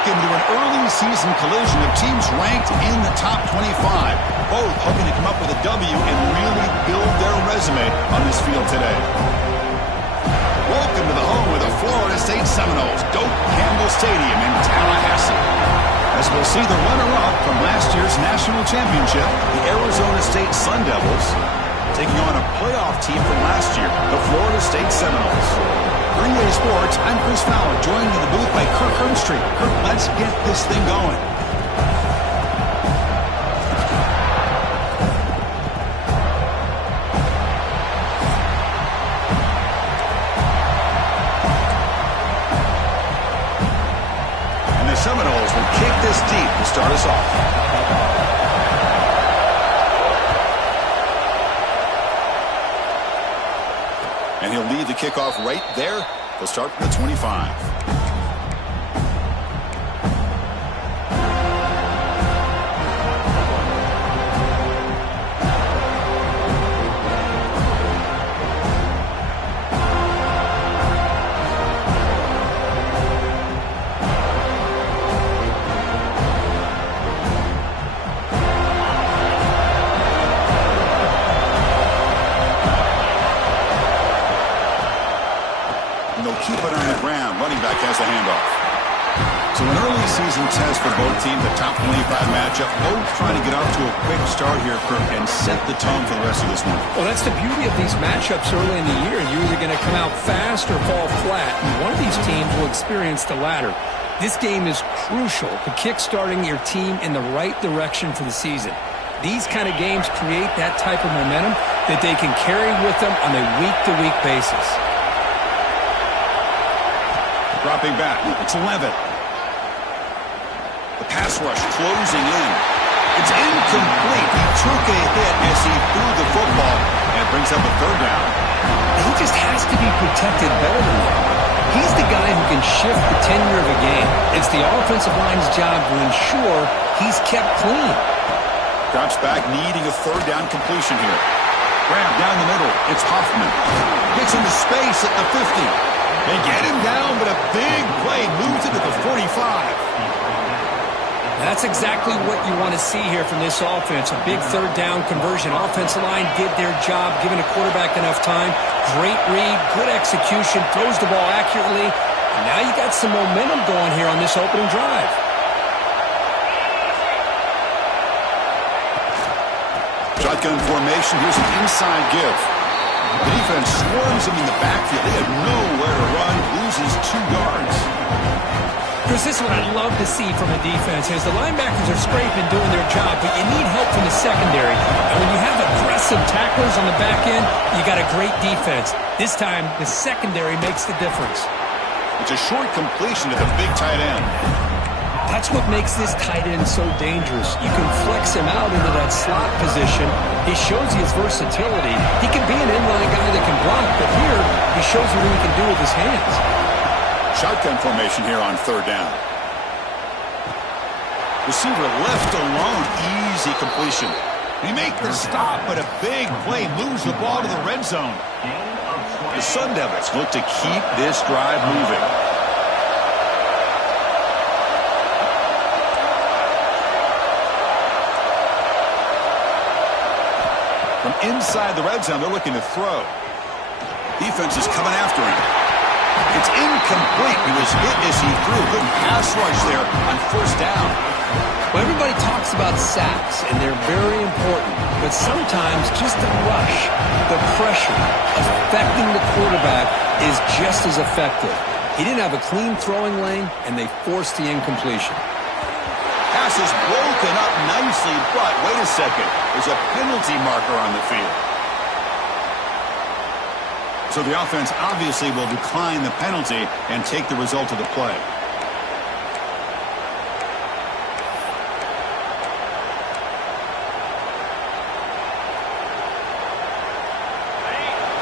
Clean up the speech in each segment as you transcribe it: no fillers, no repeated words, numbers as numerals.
welcome to an early season collision of teams ranked in the top 25. Both hoping to come up with a W and really build their resume on this field today. Welcome to the home of the Florida State Seminoles, Doak Campbell Stadium in Tallahassee. As we'll see the runner-up from last year's national championship, the Arizona State Sun Devils, taking on a playoff team from last year, the Florida State Seminoles. For EA Sports, I'm Chris Fowler, joined in the booth by Kirk Hermstreet. Kirk, let's get this thing going. And the Seminoles will kick this deep to start us off. And he'll lead the kickoff right there. They'll start from the 25. Keep it on the ground. Running back has the handoff. So an early season test for both teams, a top 25 matchup. Both trying to get off to a quick start here, Kirk, and set the tone for the rest of this one. Well, that's the beauty of these matchups early in the year. You're either going to come out fast or fall flat, and one of these teams will experience the latter. This game is crucial to kick-starting your team in the right direction for the season. These kind of games create that type of momentum that they can carry with them on a week-to-week basis. Dropping back. It's 11. The pass rush closing in. It's incomplete. He took a hit as he threw the football, and it brings up a third down. He just has to be protected better than that. He's the guy who can shift the tenure of a game. It's the offensive line's job to ensure he's kept clean. Drops back, needing a third down completion here. Grab down the middle. It's Hoffman. Gets into space at the 50. They get him down, but a big play moves it to the 45. That's exactly what you want to see here from this offense. A big third down conversion. Offensive line did their job, giving the quarterback enough time. Great read, good execution, throws the ball accurately. And now you got some momentum going here on this opening drive. Shotgun formation. Here's an inside give. The defense swarms him in the backfield. They had nowhere to run. Loses 2 yards. Chris, this is what I'd love to see from a defense is the linebackers are scraping, doing their job, but you need help from the secondary. And when you have aggressive tacklers on the back end, you got a great defense. This time, the secondary makes the difference. It's a short completion to the big tight end. That's what makes this tight end so dangerous. You can flex him out into that slot position. He shows you his versatility. He can be an inline guy that can block, but here he shows you what he can do with his hands. Shotgun formation here on third down. Receiver left alone. Easy completion. They make the stop, but a big play moves the ball to the red zone. The Sun Devils look to keep this drive moving. From inside the red zone, they're looking to throw. Defense is coming after him. It's incomplete. He was hit as he threw. Good pass rush there on first down. Well, everybody talks about sacks, and they're very important. But sometimes just the rush, the pressure, affecting the quarterback is just as effective. He didn't have a clean throwing lane, and they forced the incompletion. Pass is broken up nicely, but wait a second. There's a penalty marker on the field. So the offense obviously will decline the penalty and take the result of the play.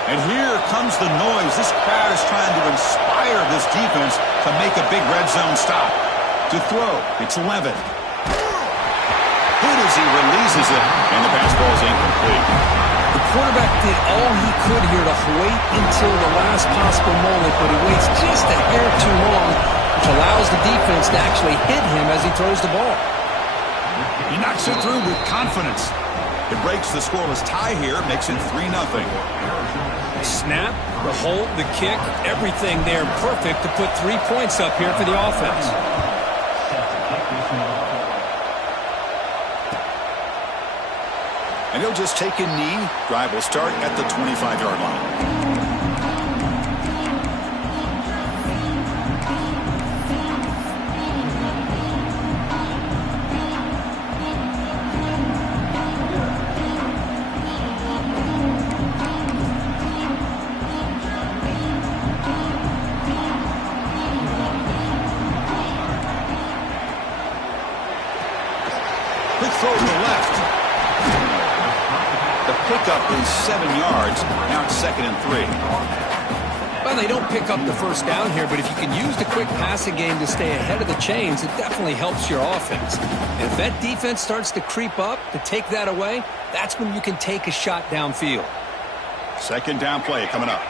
And here comes the noise. This crowd is trying to inspire this defense to make a big red zone stop. To throw, it's 11. Hit as he releases it, and the pass ball is incomplete. The quarterback did all he could here to wait until the last possible moment, but he waits just a hair too long, which allows the defense to actually hit him as he throws the ball. He knocks it through with confidence. It breaks the scoreless tie here, makes it 3-0. Snap, the hold, the kick, everything there perfect to put 3 points up here for the offense. And he'll just take a knee. Drive will start at the 25-yard line. Quick throw to the left. The pickup is 7 yards. Now it's 2nd and 3. Well, they don't pick up the first down here, but if you can use the quick passing game to stay ahead of the chains, it definitely helps your offense. And if that defense starts to creep up to take that away, that's when you can take a shot downfield. 2nd down play coming up.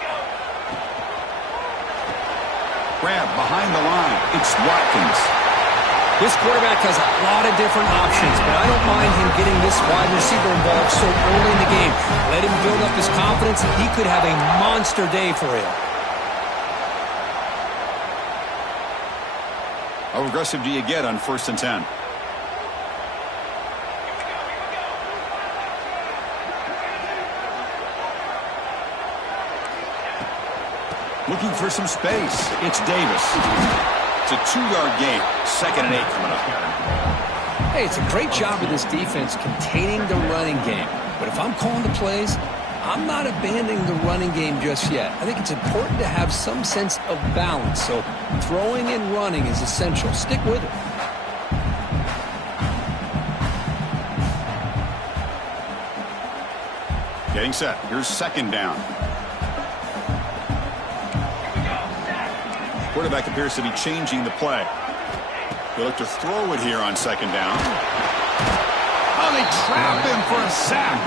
Grab behind the line. It's Watkins. This quarterback has a lot of different options, but I don't mind him getting this wide receiver involved so early in the game. Let him build up his confidence. He could have a monster day for him. How aggressive do you get on 1st and 10? Looking for some space. It's Davis. It's a 2-yard gain. 2nd and 8 coming up. Hey, it's a great job of this defense containing the running game. But if I'm calling the plays, I'm not abandoning the running game just yet. I think it's important to have some sense of balance. So throwing and running is essential. Stick with it. Getting set. Here's 2nd down. Quarterback appears to be changing the play. They look to throw it here on 2nd down. Oh, they trap him for a sack.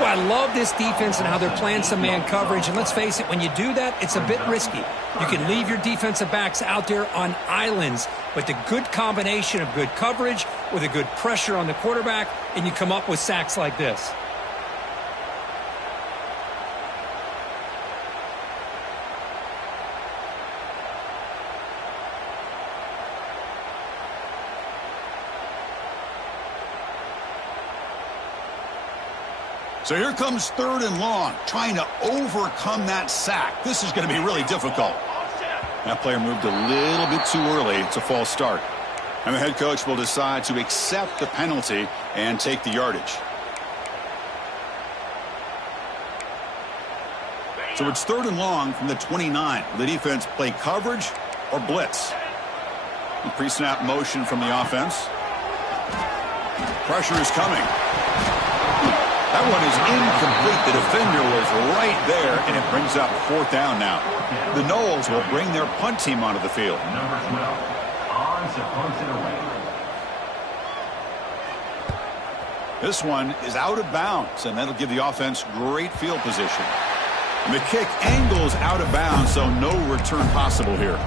Well, I love this defense and how they're playing some man coverage. And let's face it, when you do that, it's a bit risky. You can leave your defensive backs out there on islands, but the good combination of good coverage with a good pressure on the quarterback, and you come up with sacks like this. So here comes 3rd and long, trying to overcome that sack. This is going to be really difficult. That player moved a little bit too early. It's a false start. And the head coach will decide to accept the penalty and take the yardage. So it's 3rd and long from the 29. Will the defense play coverage or blitz? Pre-snap motion from the offense. Pressure is coming. That one is incomplete. The defender was right there, and it brings up 4th down now. The Noles will bring their punt team onto the field. Number 12 on to punt it away. This one is out of bounds, and that'll give the offense great field position. And the kick angles out of bounds, so no return possible here.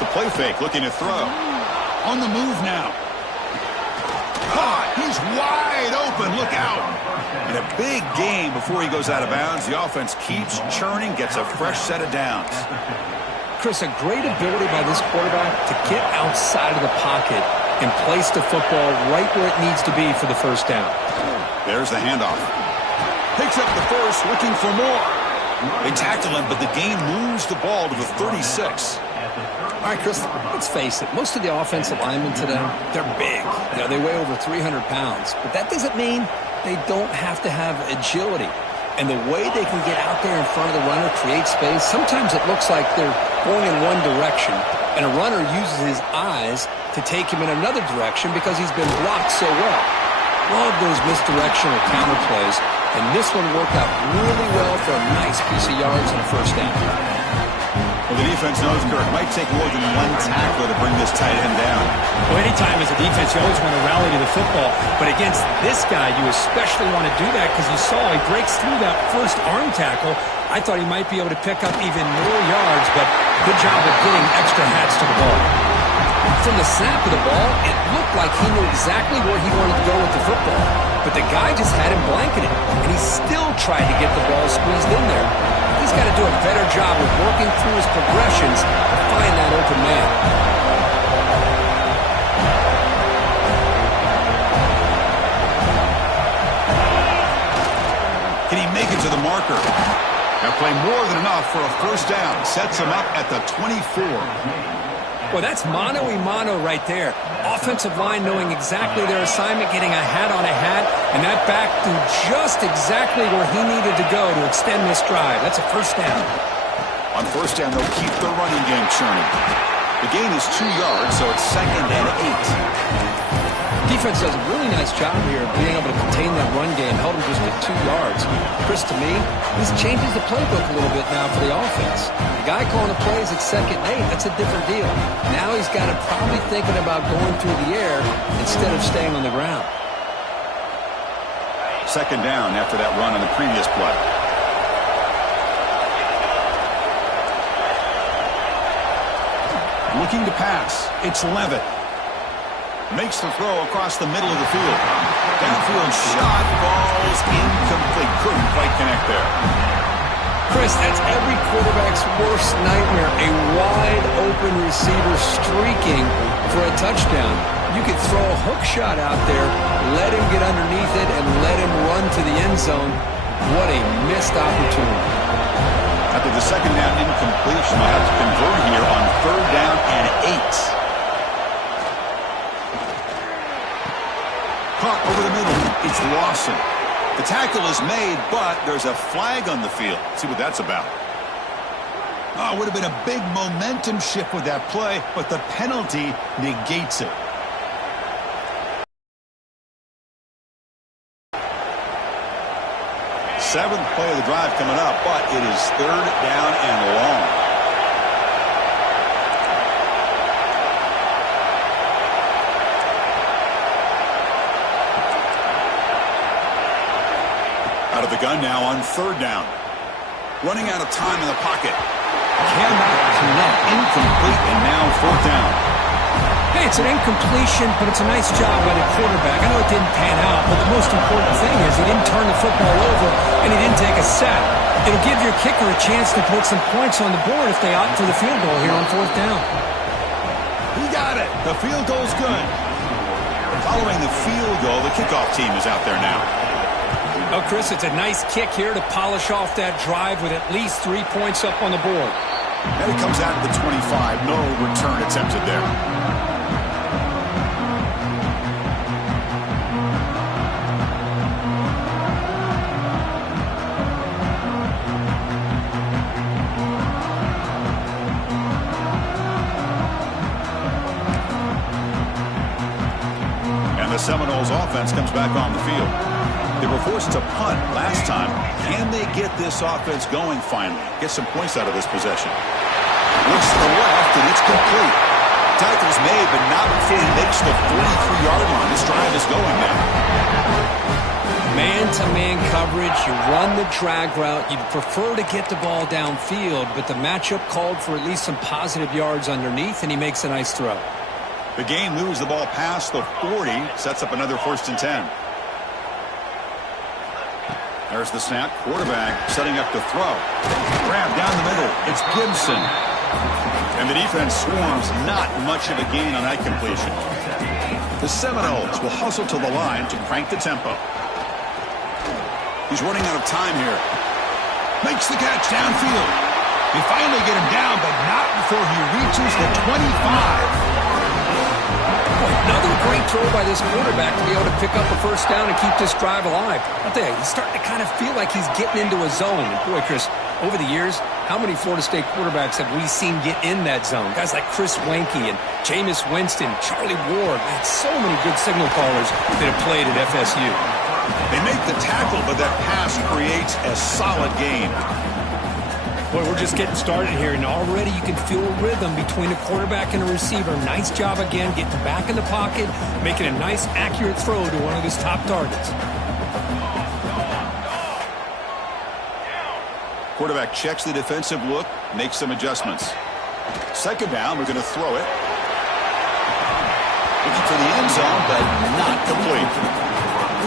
The play fake, looking to throw. On the move now. Caught. He's wide open. Look out. And a big gain before he goes out of bounds. The offense keeps churning, gets a fresh set of downs. Chris, a great ability by this quarterback to get outside of the pocket and place the football right where it needs to be for the 1st down. There's the handoff. Picks up the first, looking for more. They tackle him, but the gain moves the ball to the 36. All right, Chris, let's face it. Most of the offensive linemen today, they're big. You know, they weigh over 300 pounds. But that doesn't mean they don't have to have agility. And the way they can get out there in front of the runner, create space, sometimes it looks like they're going in one direction, and a runner uses his eyes to take him in another direction because he's been blocked so well. Love those misdirectional counter plays And this one worked out really well for a nice piece of yards and a first down. Well, the defense knows, Kirk, it might take more than one tackler to bring this tight end down. Well, anytime as a defense, you always want to rally to the football. But against this guy, you especially want to do that because you saw he breaks through that first arm tackle. I thought he might be able to pick up even more yards, but good job of getting extra hats to the ball. From the snap of the ball, it looked like he knew exactly where he wanted to go with the football. But the guy just had him blanketed, and he still tried to get the ball squeezed in there. He's got to do a better job of working through his progressions to find that open man. Can he make it to the marker? Now play more than enough for a first down. Sets him up at the 24. Well, that's mano-a-mano right there. Offensive line knowing exactly their assignment, getting a hat on a hat, and that back threw just exactly where he needed to go to extend this drive. That's a first down. On first down, they'll keep the running game churning. The gain is 2 yards, so it's 2nd and 8. Defense does a really nice job here of being able to contain that run game, held him just at 2 yards. Chris, to me, this changes the playbook a little bit now for the offense. The guy calling the plays at 2nd and 8, that's a different deal. Now he's got to probably thinking about going through the air instead of staying on the ground. 2nd down after that run on the previous play. Looking to pass. It's Levitt. Makes the throw across the middle of the field. Downfield shot falls incomplete. Couldn't quite connect there. Chris, that's every quarterback's worst nightmare. A wide-open receiver streaking for a touchdown. You could throw a hook shot out there, let him get underneath it, and let him run to the end zone. What a missed opportunity. After the 2nd down incompletion, they'll have to convert here on 3rd down and 8. Caught over the middle. It's Lawson. The tackle is made, but there's a flag on the field. See what that's about. Oh, it would have been a big momentum shift with that play, but the penalty negates it. Seventh play of the drive coming up, but it is 3rd down and long. Out of the gun now on 3rd down. Running out of time in the pocket. Cannot connect. Incomplete, and now 4th down. Hey, it's an incompletion, but it's a nice job by the quarterback. I know it didn't pan out, but the most important thing is he didn't turn the football over, and he didn't take a sack. It'll give your kicker a chance to put some points on the board if they opt for the field goal here on 4th down. He got it. The field goal's good. Following the field goal, the kickoff team is out there now. Oh, Chris, it's a nice kick here to polish off that drive with at least 3 points up on the board. And it comes out of the 25. No return attempted there. And the Seminoles offense comes back on the field. They were forced to punt last time. Can they get this offense going finally? Get some points out of this possession. Looks to the left, and it's complete. Tackle's made, but not before he makes the 43-yard line. This drive is going now. Man-to-man coverage, you run the drag route. You'd prefer to get the ball downfield, but the matchup called for at least some positive yards underneath, and he makes a nice throw. The game moves the ball past the 40, sets up another 1st and 10. There's the snap. Quarterback setting up to throw. Grab down the middle. It's Gibson. And the defense swarms. Not much of a gain on that completion. The Seminoles will hustle to the line to crank the tempo. He's running out of time here. Makes the catch downfield. They finally get him down, but not before he reaches the 25. Another great throw by this quarterback to be able to pick up a first down and keep this drive alive. I'll tell you, he's starting to kind of feel like he's getting into a zone. And boy, Chris, over the years, how many Florida State quarterbacks have we seen get in that zone? Guys like Chris Wenke and Jameis Winston, Charlie Ward. Man, so many good signal callers that have played at FSU. They make the tackle, but that pass creates a solid gain. Boy, we're just getting started here, and already you can feel a rhythm between a quarterback and a receiver. Nice job again, getting back in the pocket, making a nice, accurate throw to one of his top targets. Quarterback checks the defensive look, makes some adjustments. Second down, we're going to throw it. Looking for the end zone, but not complete.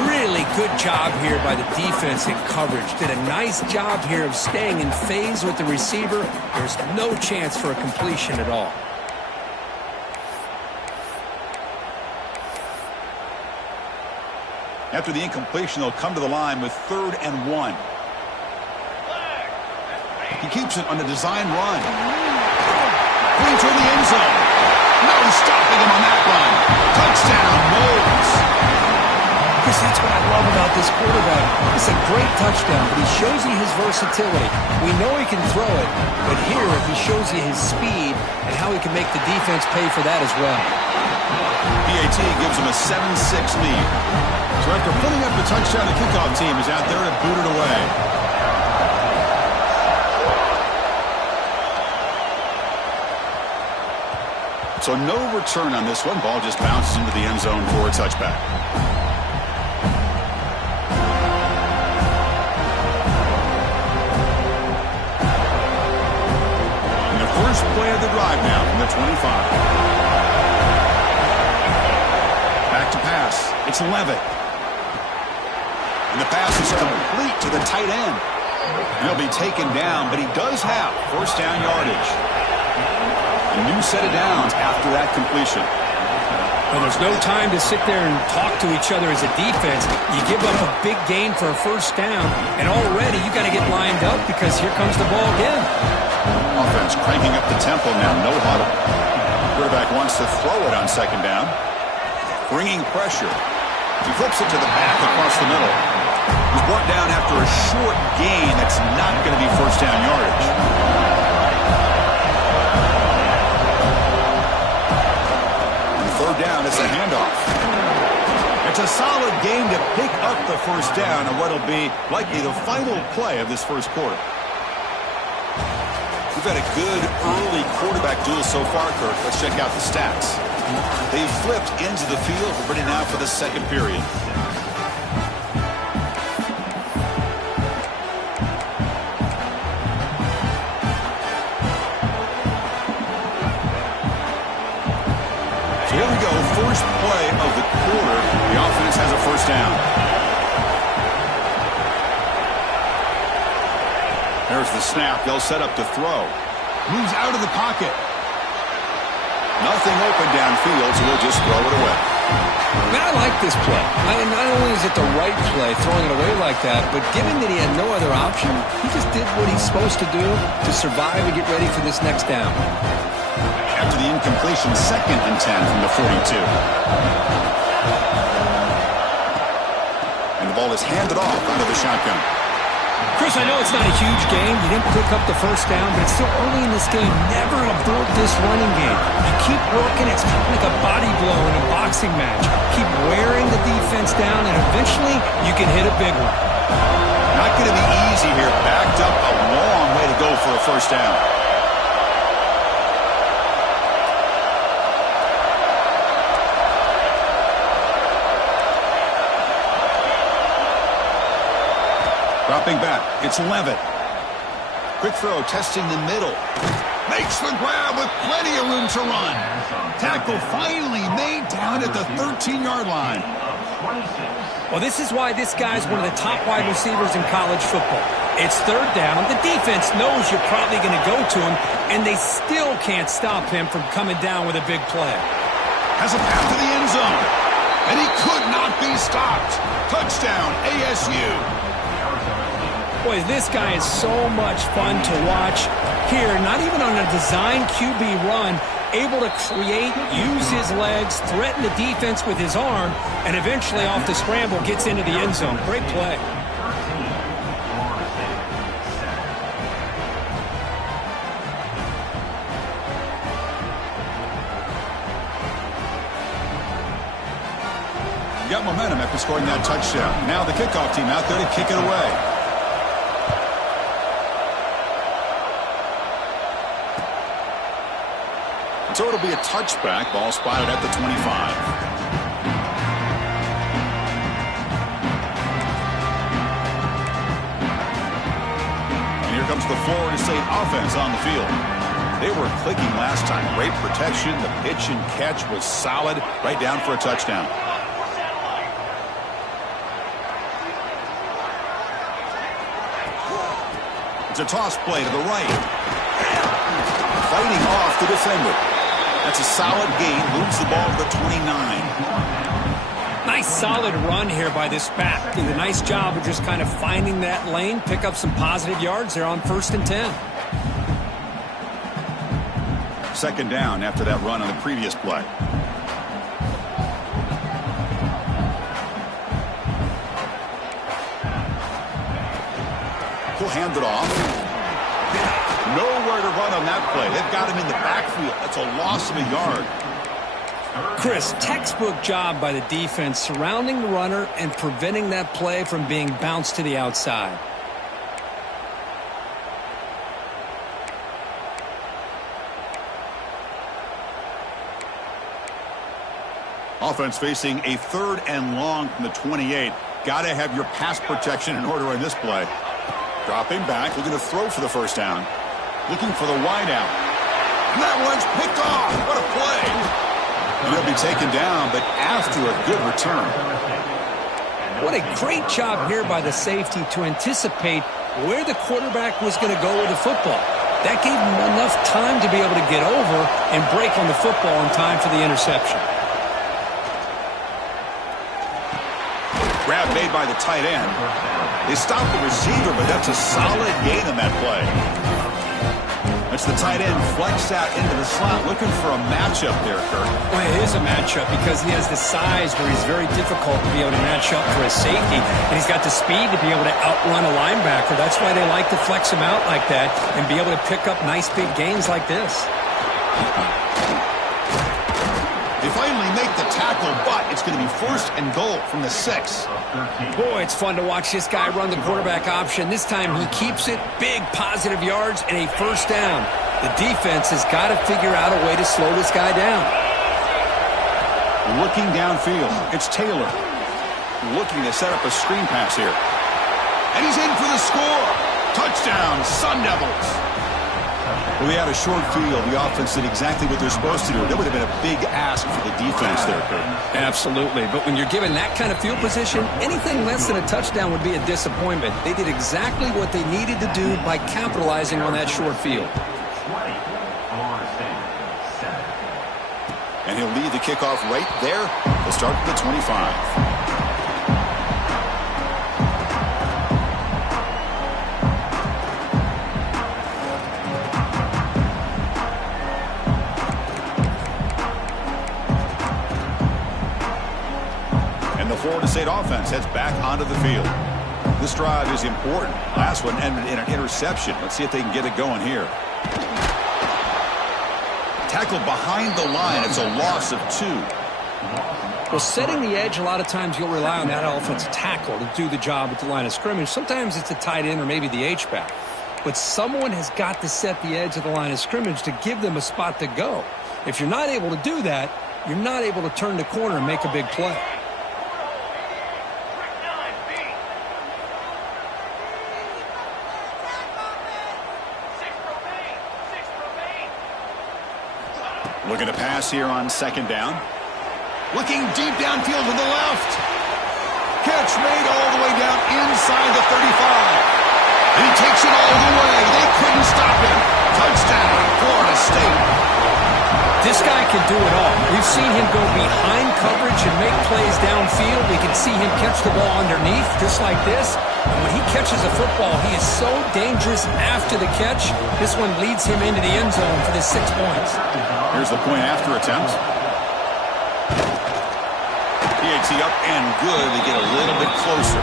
Really good job here by the defense in coverage. Did a nice job here of staying in phase with the receiver. There's no chance for a completion at all. After the incompletion, they'll come to the line with 3rd and 1. He keeps it on the design run. Going toward the end zone. No stopping him on that run. Touchdown, Moles. Chris, that's what I love about this quarterback. It's a great touchdown, but he shows you his versatility. We know he can throw it, but here he shows you his speed and how he can make the defense pay for that as well. PAT gives him a 7-6 lead. So after putting up the touchdown, the kickoff team is out there to boot it away. So no return on this one. Ball just bounces into the end zone for a touchback. And the first play of the drive now from the 25. Back to pass. It's Levitt. And the pass is complete to the tight end. And he'll be taken down, but he does have first down yardage. A new set of downs after that completion. Well, there's no time to sit there and talk to each other as a defense. You give up a big gain for a first down, and already you got to get lined up because here comes the ball again. Offense cranking up the tempo now, no huddle. Quarterback wants to throw it on second down. Bringing pressure. He flips it to the back across the middle. He's brought down after a short gain that's not going to be first down yardage. Third down, it's a handoff. It's a solid game to pick up the first down on what will be likely the final play of this first quarter. We've had a good early quarterback duel so far, Kirk. Let's check out the stats. They've flipped into the field. We're ready now for the second period. Here we go, first play of the quarter. The offense has a first down. There's the snap. They'll set up to throw. Moves out of the pocket. Nothing open downfield, so they'll just throw it away. Man, I like this play. Not only is it the right play, throwing it away like that, but given that he had no other option, he just did what he's supposed to do to survive and get ready for this next down. After the incompletion, 2nd and 10 from the 42. And the ball is handed off out of the shotgun. Chris, I know it's not a huge game. You didn't pick up the first down, but it's still early in this game. Never abort this running game. You keep working. It's kind of like a body blow in a boxing match. Keep wearing the defense down, and eventually you can hit a big one. Not going to be easy here. Backed up a long way to go for a first down. Dropping back, it's Levitt. Quick throw, testing the middle. Makes the grab with plenty of room to run. Tackle finally made down at the 13-yard line. Well, this is why this guy's one of the top wide receivers in college football. It's third down. The defense knows you're probably going to go to him, and they still can't stop him from coming down with a big play. Has a path to the end zone, and he could not be stopped. Touchdown, ASU. Boy, this guy is so much fun to watch here. Not even on a design QB run, able to create, use his legs, threaten the defense with his arm, and eventually off the scramble gets into the end zone. Great play. got momentum after scoring that touchdown. Now the kickoff team out there to kick it away. So it'll be a touchback. Ball spotted at the 25. Here comes the Florida State offense on the field. They were clicking last time. Great protection. The pitch and catch was solid. Right down for a touchdown. It's a toss play to the right. Fighting off the defender. That's a solid gain. Moves the ball to the 29. Nice solid run here by this back. Did a nice job of just kind of finding that lane, pick up some positive yards there on 1st and 10. Second down after that run on the previous play. He'll hand it off. Nowhere to run on that play. They've got him in the backfield. That's a loss of a yard. Chris, textbook job by the defense surrounding the runner and preventing that play from being bounced to the outside. Offense facing a 3rd and long from the 28. Got to have your pass protection in order on this play. Dropping back, looking to throw for the first down. Looking for the wide out. And that one's picked off. What a play. He'll be taken down, but after a good return. What a great job here by the safety to anticipate where the quarterback was going to go with the football. That gave him enough time to be able to get over and break on the football in time for the interception. Grab made by the tight end. They stopped the receiver, but that's a solid gain on that play. That's the tight end flexed out into the slot, looking for a matchup there, Kirk. Well, it is a matchup because he has the size where he's very difficult to be able to match up for his safety, and he's got the speed to be able to outrun a linebacker. That's why they like to flex him out like that and be able to pick up nice big gains like this. They finally make the tackle, but it's going to be 1st and goal from the 6. Boy, it's fun to watch this guy run the quarterback option. This time he keeps it, big positive yards, and a 1st down. The defense has got to figure out a way to slow this guy down. Looking downfield, it's Taylor. Looking to set up a screen pass here. And he's in for the score. Touchdown, Sun Devils. Well, they had a short field. The offense did exactly what they're supposed to do. That would have been a big ask for the defense there, Kurt. Absolutely. But when you're given that kind of field position, anything less than a touchdown would be a disappointment. They did exactly what they needed to do by capitalizing on that short field. And he'll lead the kickoff right there. They'll start at the 25. Florida State offense heads back onto the field. This drive is important. Last one ended in an interception. Let's see if they can get it going here. Tackled behind the line. It's a loss of 2. Well, setting the edge, a lot of times you'll rely on that offensive tackle to do the job at the line of scrimmage. Sometimes it's a tight end or maybe the H-back. But someone has got to set the edge of the line of scrimmage to give them a spot to go. If you're not able to do that, you're not able to turn the corner and make a big play. Looking to pass here on 2nd down. Looking deep downfield to the left. Catch made all the way down inside the 35. And he takes it all the way. They couldn't stop him. Touchdown, Florida State. This guy can do it all. We've seen him go behind coverage and make plays downfield. We can see him catch the ball underneath just like this. And when he catches a football, he is so dangerous after the catch. This one leads him into the end zone for the 6 points. Here's the point after attempt. PAT up and good. They get a little bit closer.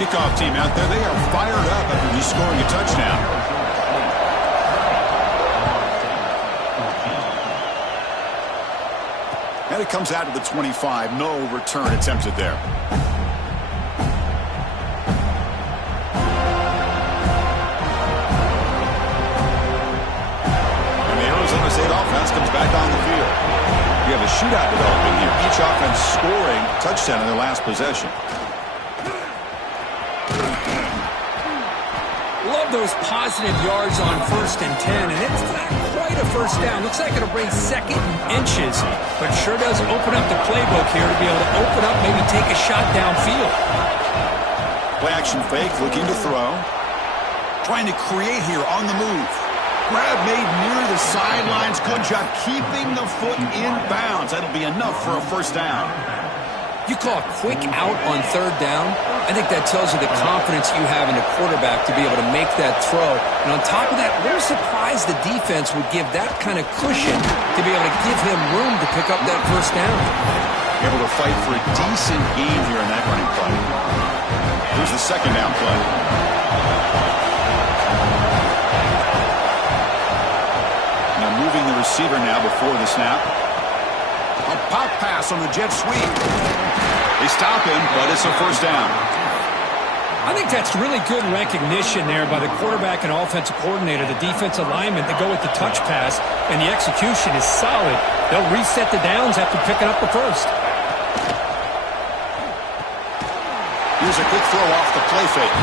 Kickoff team out there. They are fired up after just scoring a touchdown. And it comes out to the 25. No return attempted there. And the Arizona State offense comes back on the field. We have a shootout developing here. Each offense scoring a touchdown in their last possession. Love those positive yards on 1st and 10, and it's not quite a first down. Looks like it'll bring 2nd and inches, but sure does open up the playbook here to be able to open up, maybe take a shot downfield. Play action fake, looking to throw. Trying to create here on the move. Grab made near the sidelines. Good job keeping the foot in bounds. That'll be enough for a first down. You call a quick out on 3rd down. I think that tells you the confidence you have in a quarterback to be able to make that throw. And on top of that, a little surprised the defense would give that kind of cushion to be able to give him room to pick up that first down. Able to fight for a decent gain here in that running play. Here's the 2nd down play. Now moving the receiver now before the snap. A pop pass on the jet sweep. They stop him, but it's a first down. I think that's really good recognition there by the quarterback and offensive coordinator, the defensive lineman, to go with the touch pass, and the execution is solid. They'll reset the downs after picking up the first. Here's a quick throw off the play fake.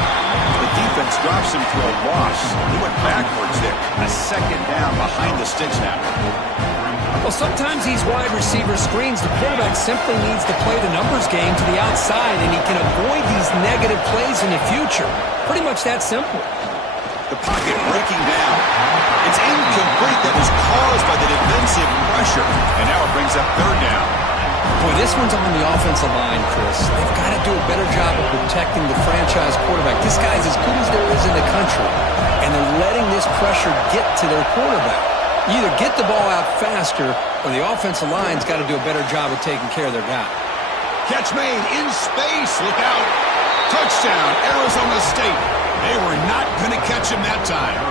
The defense drops him for a loss. He went backwards there. A 2nd down behind the sticks now. Well, sometimes these wide receiver screens, the quarterback simply needs to play the numbers game to the outside, and he can avoid these negative plays in the future. Pretty much that simple. The pocket breaking down. It's incomplete. That was caused by the defensive pressure. And now it brings up 3rd down. Boy, this one's on the offensive line, Chris. They've got to do a better job of protecting the franchise quarterback. This guy's as good as there is in the country, and they're letting this pressure get to their quarterback. You either get the ball out faster, or the offensive line's got to do a better job of taking care of their guy. Catch made in space. Look out. Touchdown, Arizona State. They were not going to catch him that time.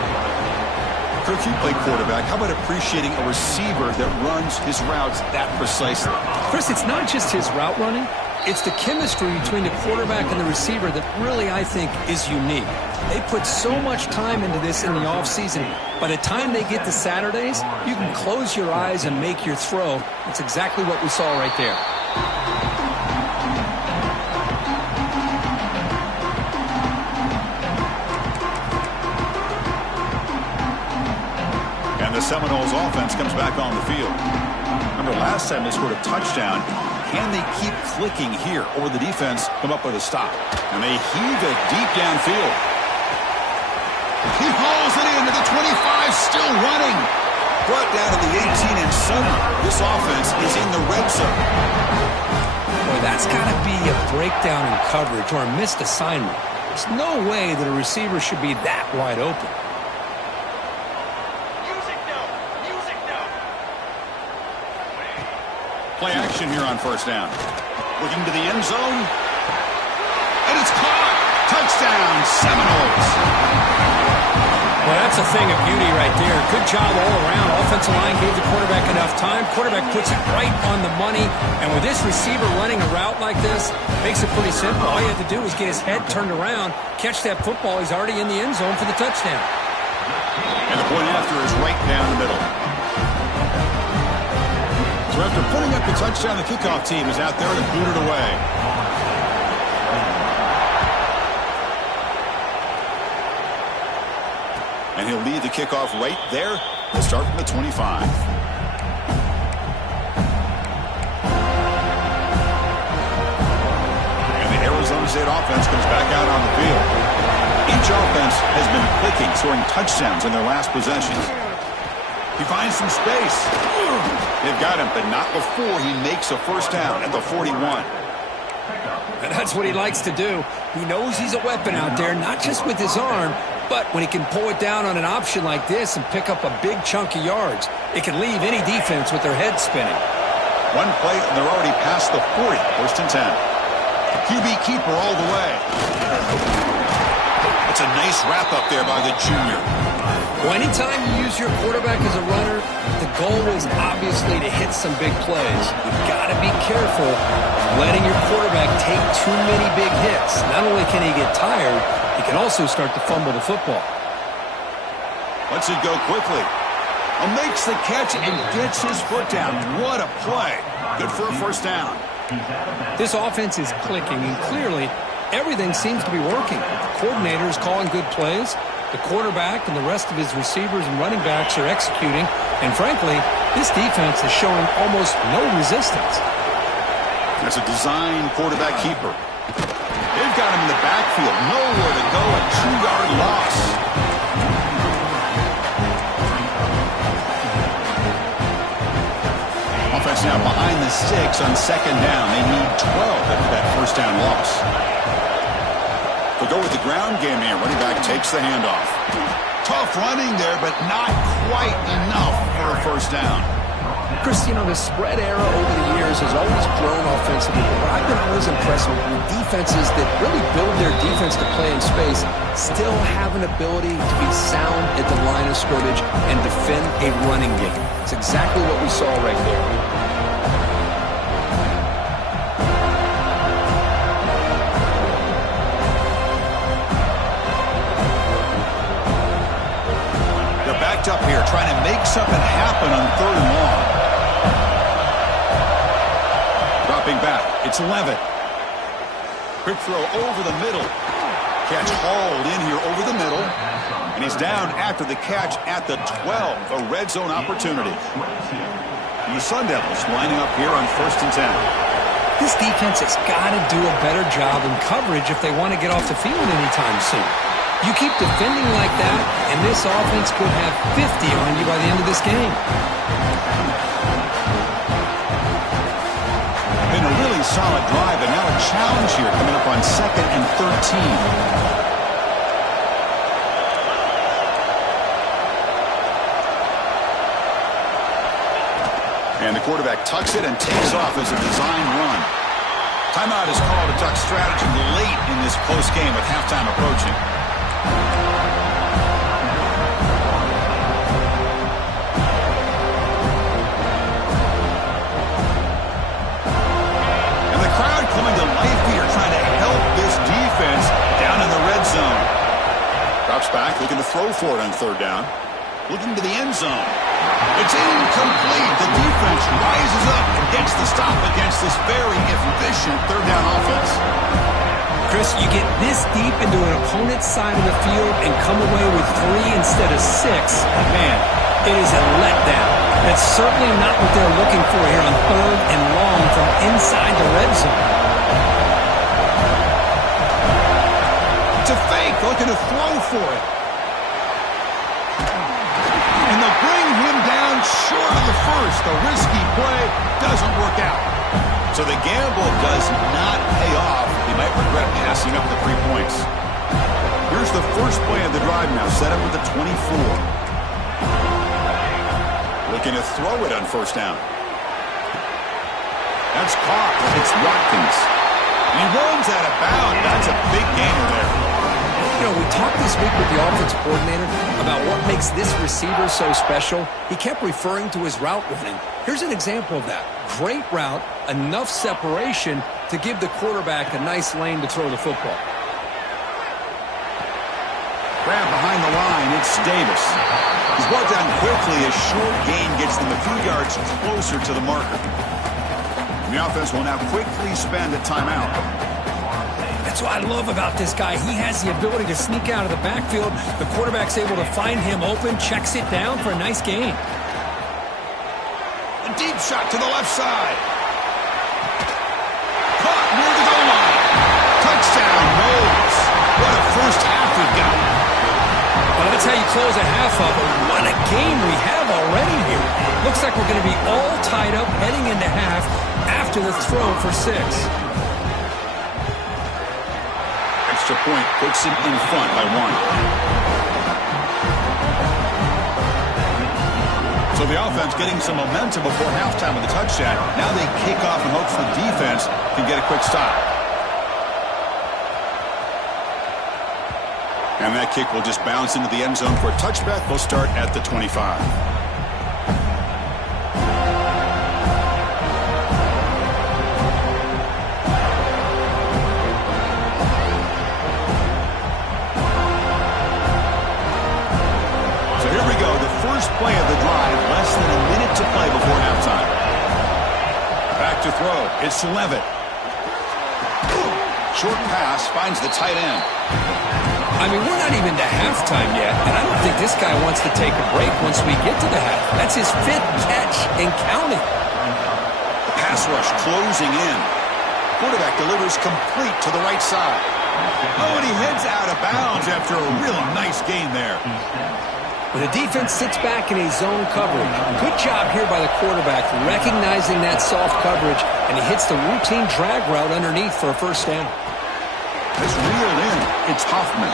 Kirk, you play quarterback. How about appreciating a receiver that runs his routes that precisely? Chris, it's not just his route running. It's the chemistry between the quarterback and the receiver that really, I think, is unique. They put so much time into this in the offseason. By the time they get to Saturdays, you can close your eyes and make your throw. That's exactly what we saw right there. And the Seminoles offense comes back on the field. Remember, last time they scored a touchdown. Can they keep clicking here, or will the defense come up with a stop? And they heave it deep downfield. He hauls it into the 25, still running. Brought down to the 18, and suddenly this offense is in the red zone. Boy, that's got to be a breakdown in coverage or a missed assignment. There's no way that a receiver should be that wide open. Play action here on 1st down. Looking to the end zone. And it's caught. Touchdown, Seminoles. Well, that's a thing of beauty right there. Good job all around. Offensive line gave the quarterback enough time. Quarterback puts it right on the money. And with this receiver running a route like this, makes it pretty simple. All you have to do is get his head turned around, catch that football. He's already in the end zone for the touchdown. And the point after is right down the middle. So after putting up the touchdown, the kickoff team is out there to boot it away. And he'll lead the kickoff right there. He'll start from the 25. And the Arizona State offense comes back out on the field. Each offense has been clicking, scoring touchdowns in their last possessions. He finds some space. They've got him, but not before he makes a first down at the 41. And that's what he likes to do. He knows he's a weapon out there, not just with his arm, but when he can pull it down on an option like this and pick up a big chunk of yards, it can leave any defense with their head spinning. One play, and they're already past the 40. 1st and 10. QB keeper all the way. That's a nice wrap up there by the junior. Well, anytime you use your quarterback as a runner, the goal is obviously to hit some big plays. You've got to be careful letting your quarterback take too many big hits. Not only can he get tired, he can also start to fumble the football. Lets it go quickly. Makes the catch and gets his foot down. What a play. Good for a first down. This offense is clicking, and clearly everything seems to be working. The coordinator is calling good plays. The quarterback and the rest of his receivers and running backs are executing. And frankly, this defense is showing almost no resistance. That's a design quarterback keeper. They've got him in the backfield. Nowhere to go. A 2-yard loss. Offense now behind the 6 on second down. They need 12 after that first down loss. They'll go with the ground game here. Running back takes the handoff. Tough running there, but not quite enough for a first down. Chris, you know, the spread era over the years has always grown offensively, but I've been always impressed with defenses that really build their defense to play in space, still have an ability to be sound at the line of scrimmage and defend a running game. It's exactly what we saw right there. Up here trying to make something happen on 3rd and long. Dropping back. It's Levitt. Quick throw over the middle. Catch hauled in here over the middle. And he's down after the catch at the 12. A red zone opportunity. And the Sun Devils lining up here on 1st and 10. This defense has got to do a better job in coverage if they want to get off the field anytime soon. You keep defending like that, and this offense could have 50 on you by the end of this game. Been a really solid drive, but now a challenge here coming up on 2nd and 13. And the quarterback tucks it and takes off as a design run. Timeout is called to tuck strategy late in this close game with halftime approaching. Coming to life here, trying to help this defense down in the red zone. Drops back, looking to throw for it on 3rd down. Looking to the end zone. It's incomplete. The defense rises up and gets the stop against this very efficient 3rd down offense. Chris, you get this deep into an opponent's side of the field and come away with 3 instead of 6. Man, it is a letdown. That's certainly not what they're looking for here on 3rd and long from inside the red zone. It's a fake, looking to throw for it. And they'll bring him down short of the first. The risky play doesn't work out. So the gamble does not pay off. He might regret passing up the 3 points. Here's the first play of the drive now, set up at the 24. Looking to throw it on 1st down. That's caught. It's Watkins. And he runs out of bounds. That's a big gainer there. You know, we talked this week with the offensive coordinator about what makes this receiver so special. He kept referring to his route with him. Here's an example of that. Great route, enough separation to give the quarterback a nice lane to throw the football. Grab behind the line. It's Davis. He's brought down quickly. A short gain gets them a few yards closer to the marker. And the offense will now quickly spend a timeout. That's what I love about this guy. He has the ability to sneak out of the backfield. The quarterback's able to find him open, checks it down for a nice gain. A deep shot to the left side. Caught near the goal line. Touchdown, Knowles. What a first half we've got. Well, that's how you close a half up. What a game we have already here. Looks like we're going to be all tied up heading into half after the throw for 6. Extra point puts him in front by 1. So the offense getting some momentum before halftime with a touchdown. Now they kick off and hope the defense can get a quick stop. And that kick will just bounce into the end zone for a touchback. They'll start at the 25. First play of the drive, less than a minute to play before halftime. Back to throw. It's Levitt. Short pass finds the tight end. I mean, we're not even to halftime yet, and I don't think this guy wants to take a break once we get to the half. That's his 5th catch and counting. The pass rush closing in. Quarterback delivers complete to the right side. Oh, and he heads out of bounds after a really nice gain there. When the defense sits back in a zone coverage, good job here by the quarterback recognizing that soft coverage, and he hits the routine drag route underneath for a first down. It's reeled in. It's Hoffman.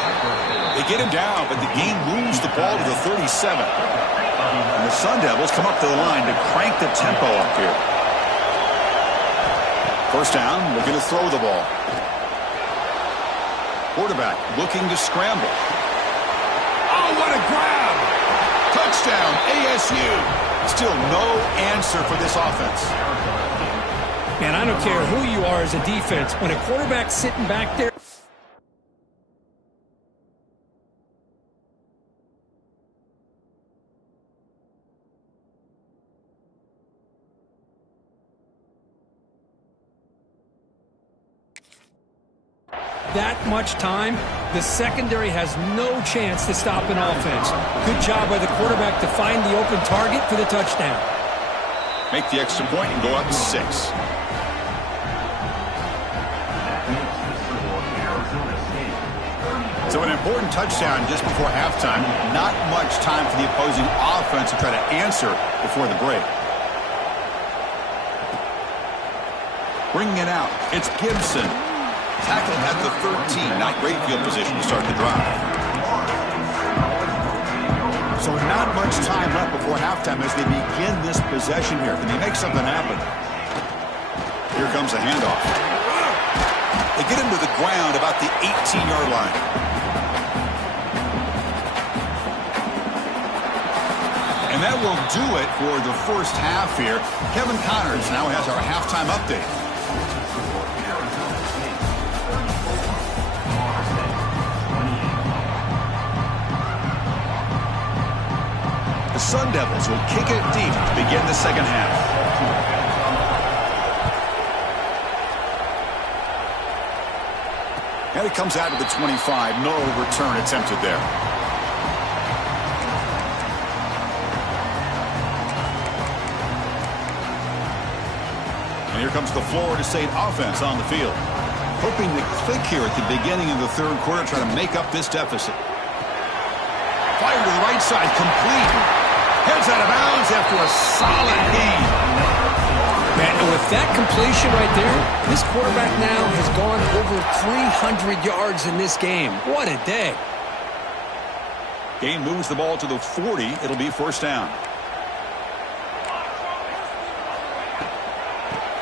They get him down, but the game moves the ball to the 37. And the Sun Devils come up to the line to crank the tempo up here. First down, we're going to throw the ball. Quarterback looking to scramble. Oh, what a grab! Touchdown, ASU. Still no answer for this offense. Man, I don't care who you are as a defense. When a quarterback's sitting back there, that much time, the secondary has no chance to stop an offense. Good job by the quarterback to find the open target for the touchdown. Make the extra point and go up 6. So an important touchdown just before halftime. Not much time for the opposing offense to try to answer before the break. Bringing it out, it's Gibson. Tackled at the 13. Not great field position to start the drive. So not much time left before halftime as they begin this possession here. Can they make something happen? Here comes a handoff. They get him to the ground about the 18-yard line. And that will do it for the first half here. Kevin Connors now has our halftime update. The Sun Devils will kick it deep to begin the second half. And it comes out to the 25. No return attempted there. And here comes the Florida State offense on the field. Hoping to click here at the beginning of the third quarter, try to make up this deficit. Fire to the right side, complete. Heads out of bounds after a solid gain. Man, and with that completion right there, this quarterback now has gone over 300 yards in this game. What a day. Gain moves the ball to the 40. It'll be first down.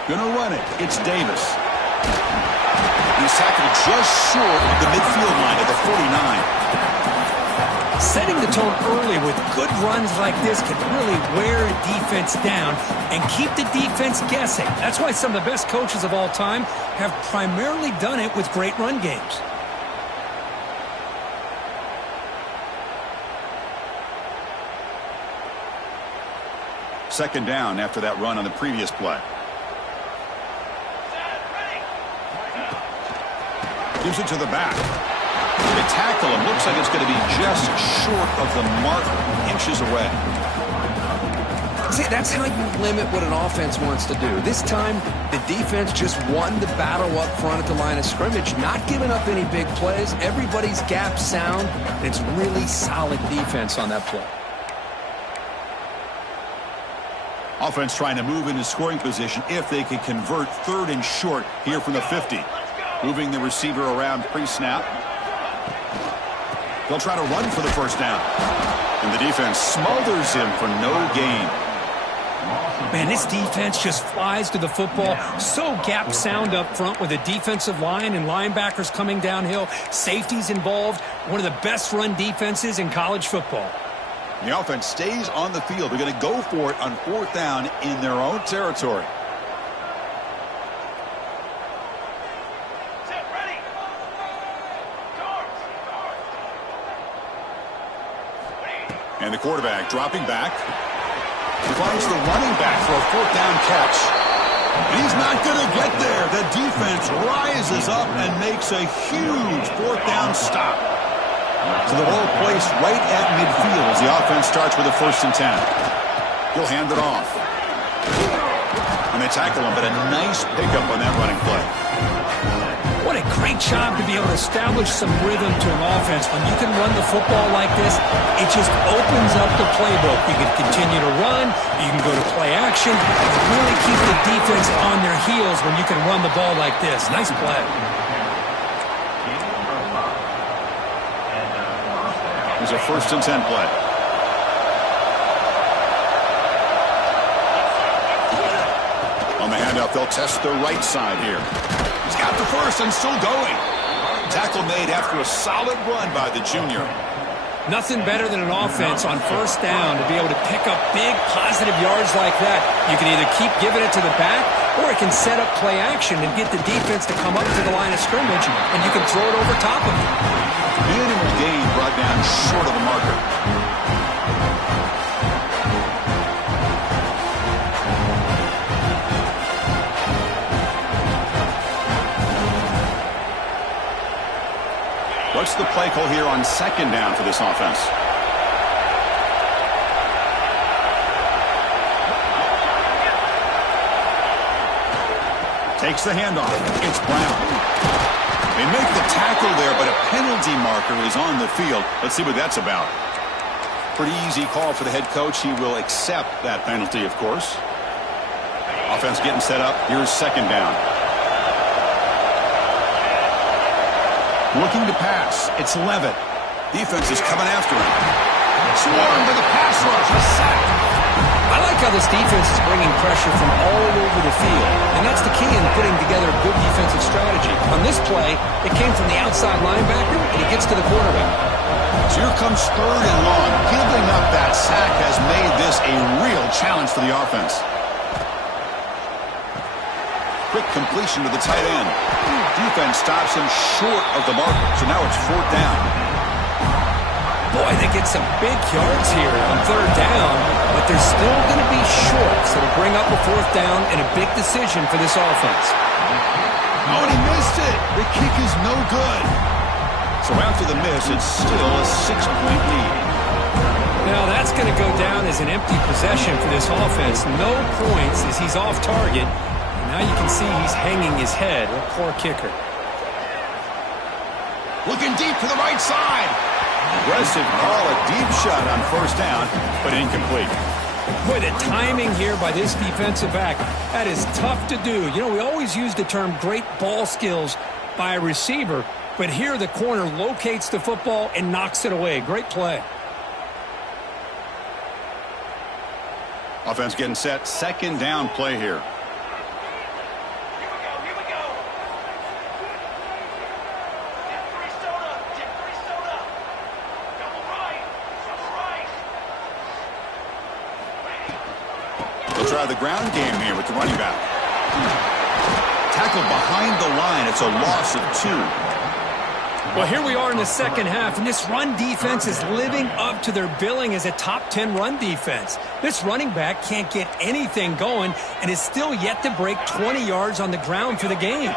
Gonna run it. It's Davis. He's tackled just short of the midfield line at the 49. Setting the tone early with good runs like this can really wear a defense down and keep the defense guessing. That's why some of the best coaches of all time have primarily done it with great run games. Second down after that run on the previous play. Gives it to the back. They tackle him. Looks like it's going to be just short of the mark, inches away. See, that's how you limit what an offense wants to do. This time, the defense just won the battle up front at the line of scrimmage, not giving up any big plays. Everybody's gap sound. It's really solid defense on that play. Offense trying to move into scoring position if they can convert third and short here from the 50. Moving the receiver around pre-snap. They'll try to run for the first down. And the defense smothers him for no gain. Man, this defense just flies to the football. So gap sound up front with a defensive line and linebackers coming downhill. Safeties involved. One of the best run defenses in college football. The offense stays on the field. They're going to go for it on 4th down in their own territory. And the quarterback dropping back. Finds the running back for a 4th down catch. And he's not going to get there. The defense rises up and makes a huge 4th down stop. So the ball placed right at midfield as the offense starts with a 1st and 10. He'll hand it off. And they tackle him, but a nice pickup on that running play. What a great job to be able to establish some rhythm to an offense. When you can run the football like this, it just opens up the playbook. You can continue to run. You can go to play action. Really keep the defense on their heels when you can run the ball like this. Nice play. There's a 1st and 10 play. On the handoff, they'll test the right side here. He's got the 1st and still going. Tackle made after a solid run by the junior. Nothing better than an offense on 1st down to be able to pick up big positive yards like that. You can either keep giving it to the back, or it can set up play action and get the defense to come up to the line of scrimmage, and you can throw it over top of it. Minimal gain brought down short of the marker. What's the play call here on 2nd down for this offense? Takes the handoff. It's Brown. They make the tackle there, but a penalty marker is on the field. Let's see what that's about. Pretty easy call for the head coach. He will accept that penalty, of course. Offense getting set up. Here's 2nd down. Looking to pass. It's Levitt. Defense is coming after him. Swarmed to the pass rush. A sack. I like how this defense is bringing pressure from all over the field, and that's the key in putting together a good defensive strategy. On this play, it came from the outside linebacker, and it gets to the quarterback. So here comes 3rd and long. Giving up that sack has made this a real challenge for the offense. Quick completion to the tight end. Defense stops him short of the marker, so now it's 4th down. Boy, they get some big yards here on 3rd down, but they're still going to be short, so to bring up a 4th down and a big decision for this offense. Oh, and he missed it. The kick is no good. So after the miss, it's still a 6-point lead. Now that's going to go down as an empty possession for this offense. No points as he's off target. Now you can see he's hanging his head. A poor kicker. Looking deep to the right side. Aggressive call, a deep shot on 1st down, but incomplete. Boy, the timing here by this defensive back, that is tough to do. You know, we always use the term great ball skills by a receiver, but here the corner locates the football and knocks it away. Great play. Offense getting set. 2nd down play here. Try the ground game here with the running back. Tackled behind the line. It's a loss of 2. Well, here we are in the 2nd half, and this run defense is living up to their billing as a top 10 run defense. This running back can't get anything going and is still yet to break 20 yards on the ground for the game.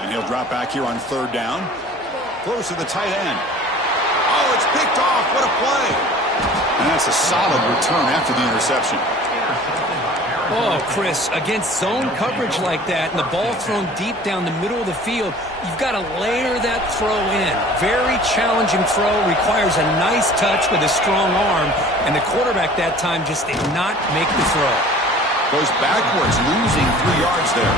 And he'll drop back here on 3rd down. Close to the tight end. Oh, it's picked off. What a play. And that's a solid return after the interception. Oh, Chris, against zone coverage like that and the ball thrown deep down the middle of the field, you've got to layer that throw in. Very challenging throw, requires a nice touch with a strong arm, and the quarterback that time just did not make the throw. Goes backwards, losing 3 yards there.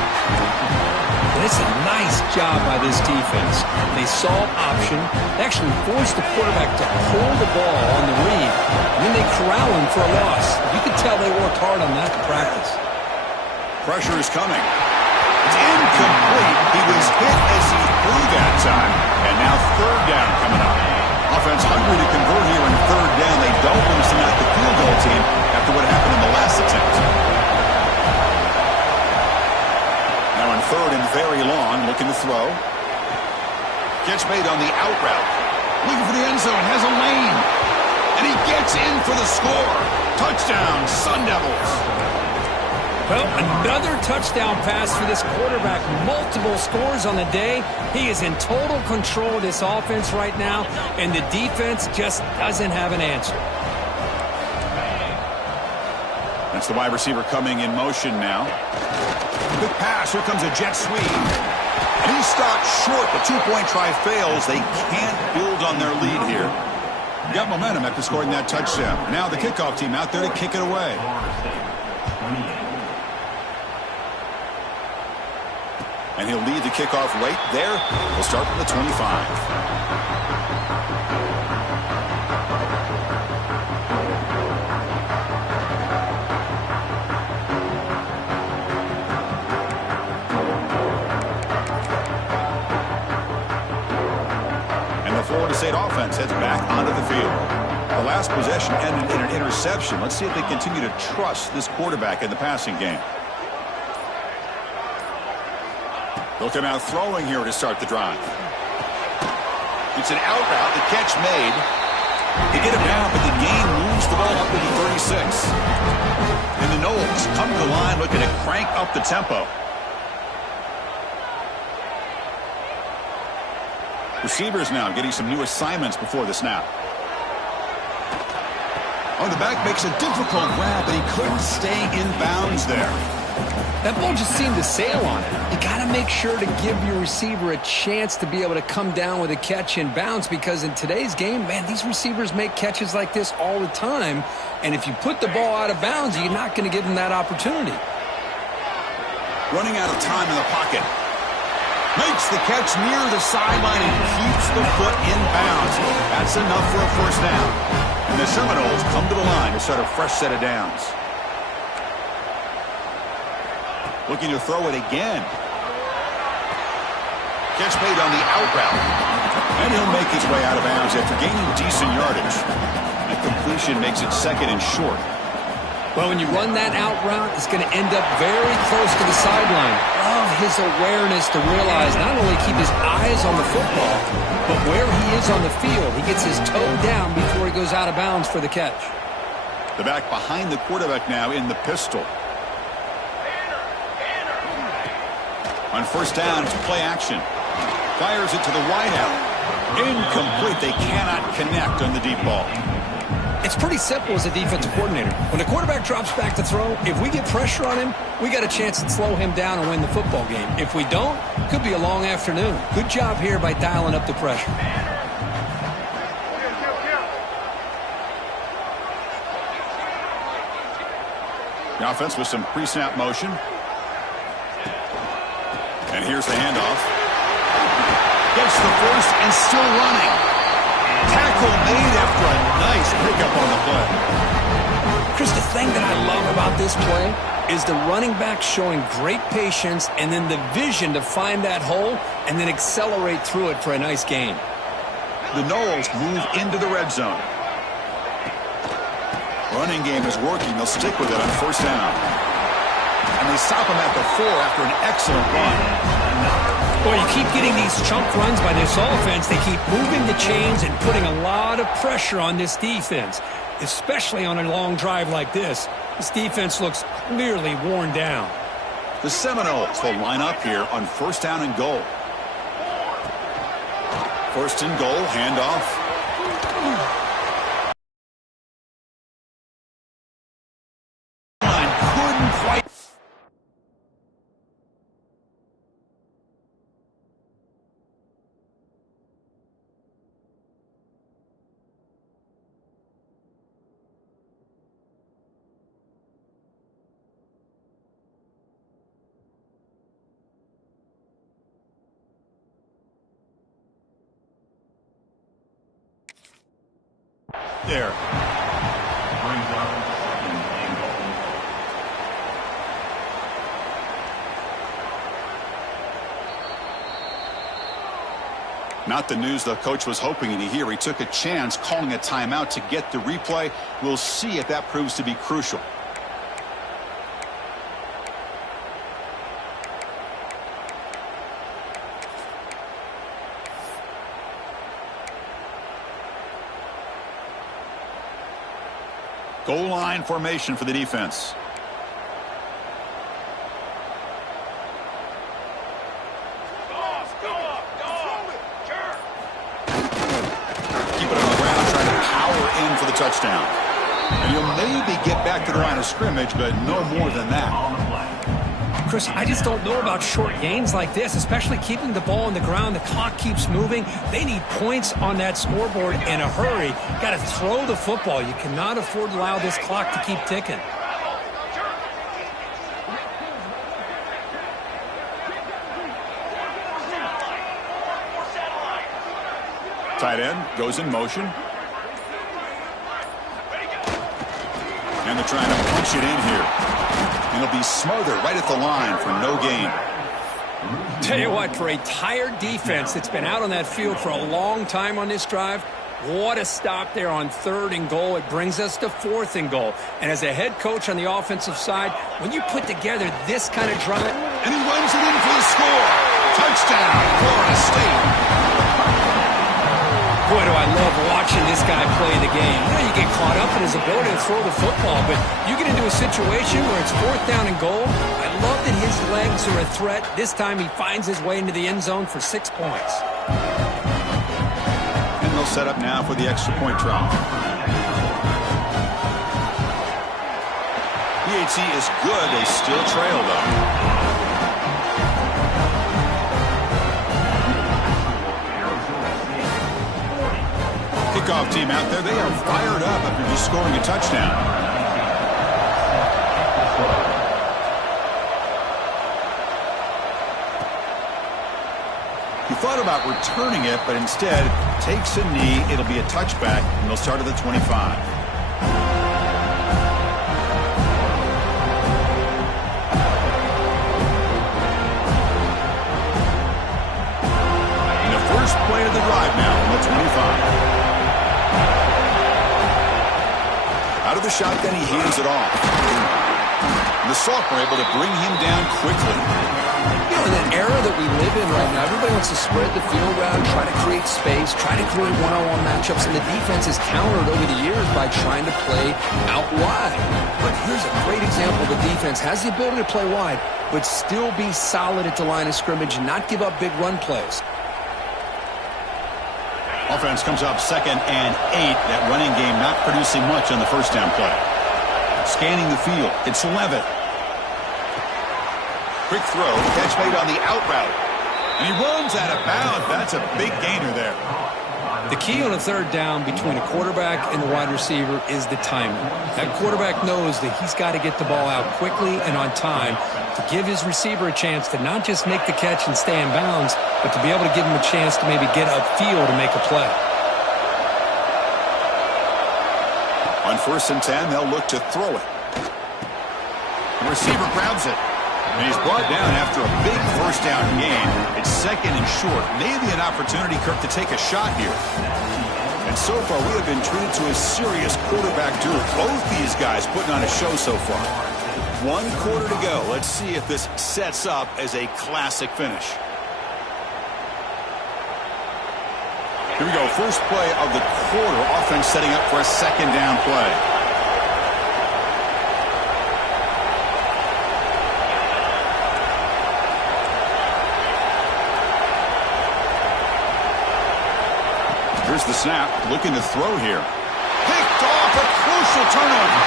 And it's a nice job by this defense. They saw an option. They actually forced the quarterback to hold the ball on the read, and then they corral him for a loss. You can tell they worked hard on that in practice. Pressure is coming. It's incomplete. He was hit as he threw that time. And now third down coming up. Offense hungry to convert here in third down. They don't want to send out the field goal team after what happened in the last attempt. Now in third and very long, looking to throw. Catch made on the out route. Looking for the end zone, has a lane. And he gets in for the score. Touchdown, Sun Devils. Well, another touchdown pass for this quarterback. Multiple scores on the day. He is in total control of this offense right now, and the defense just doesn't have an answer. That's the wide receiver coming in motion now. Good pass. Here comes a jet sweep. And he stopped short. The two-point try fails. They can't build on their lead here. Got momentum after scoring that touchdown. Now the kickoff team out there to kick it away. And he'll lead the kickoff right there. We'll start from the 25. And the Florida State offense heads back onto the field. The last possession ended in an interception. Let's see if they continue to trust this quarterback in the passing game. They'll come out throwing here to start the drive. It's an out route. The catch made. They get him down, but the gain moves the ball up to the 36. And the Noles come to the line looking to crank up the tempo. Receivers now getting some new assignments before the snap. Oh, the back makes a difficult grab, but he couldn't stay in bounds there. That ball just seemed to sail on it. You got to make sure to give your receiver a chance to be able to come down with a catch and bounce, because in today's game, man, these receivers make catches like this all the time. And if you put the ball out of bounds, you're not going to give them that opportunity. Running out of time in the pocket. Makes the catch near the sideline and keeps the foot in bounds. That's enough for a first down. And the Seminoles come to the line to start a fresh set of downs. Looking to throw it again. Catch made on the out route. And he'll make his way out of bounds after gaining decent yardage. That completion makes it second and short. Well, when you run that out route, it's going to end up very close to the sideline. Love his awareness to realize not only keep his eyes on the football, but where he is on the field. He gets his toe down before he goes out of bounds for the catch. The back behind the quarterback now in the pistol. On first down, it's play action. Fires it to the wideout. Incomplete. They cannot connect on the deep ball. It's pretty simple as a defensive coordinator. When the quarterback drops back to throw, if we get pressure on him, we got a chance to slow him down and win the football game. If we don't, it could be a long afternoon. Good job here by dialing up the pressure. The offense with some pre-snap motion. And here's the handoff. Gets the first and still running. Tackle made after a nice pickup on the play. Chris, the thing that I love about this play is the running back showing great patience and then the vision to find that hole and then accelerate through it for a nice gain. The Noles move into the red zone. Running game is working. They'll stick with it on first down. And they stop him at the 4 after an excellent run. Boy, you keep getting these chunk runs by this offense. They keep moving the chains and putting a lot of pressure on this defense, especially on a long drive like this. This defense looks clearly worn down. The Seminoles will line up here on first down and goal. First and goal, handoff. Couldn't quite. there. Brings up second and goal. Not the news the coach was hoping to hear. He took a chance calling a timeout to get the replay. We'll see if that proves to be crucial. Goal line formation for the defense. For the touchdown. And you'll maybe get back to the line of scrimmage, but no more than that. Chris, I just don't know about short gains like this, especially keeping the ball on the ground. The clock keeps moving. They need points on that scoreboard in a hurry. Got to throw the football. You cannot afford to allow this clock to keep ticking. Tight end goes in motion. And they're trying to punch it in here. And it'll be smothered right at the line for no gain. Tell you what, for a tired defense that's been out on that field for a long time on this drive, what a stop there on 3rd and goal. It brings us to 4th and goal. And as a head coach on the offensive side, when you put together this kind of drive... And he runs it in for the score. Touchdown, Florida State. Boy, do I love watching this guy play the game. You know, you get caught up in his ability to throw the football, but you get into a situation where it's 4th down and goal. I love that his legs are a threat. This time he finds his way into the end zone for 6 points. And they'll set up now for the extra point try. PAT is good. They still trail, though. Kickoff team out there. They are fired up after just scoring a touchdown. He thought about returning it, but instead takes a knee. It'll be a touchback, and they'll start at the 25. And the first play of the drive now from the 25. Out of the shotgun, he hands it off. And the sophomore able to bring him down quickly. You know, in an era that we live in right now, everybody wants to spread the field around, try to create space, try to create one-on-one matchups, and the defense is countered over the years by trying to play out wide. But here's a great example. The defense has the ability to play wide, but still be solid at the line of scrimmage and not give up big run plays. Offense comes up 2nd and 8. That running game not producing much on the first down play. Scanning the field. It's Levitt. Quick throw. Catch made on the out route. And he runs out of bounds. That's a big gainer there. The key on a 3rd down between a quarterback and the wide receiver is the timing. That quarterback knows that he's got to get the ball out quickly and on time to give his receiver a chance to not just make the catch and stay in bounds, but to be able to give him a chance to maybe get upfield and make a play. On 1st and 10, they'll look to throw it. The receiver grabs it. And he's brought down after a big first down gain. It's 2nd and short. Maybe an opportunity, Kirk, to take a shot here. And so far, we have been treated to a serious quarterback duel. Both these guys putting on a show so far. 1 quarter to go. Let's see if this sets up as a classic finish. Here we go. First play of the quarter. Offense setting up for a 2nd down play. Here's the snap, looking to throw here. Picked off, a crucial turnover.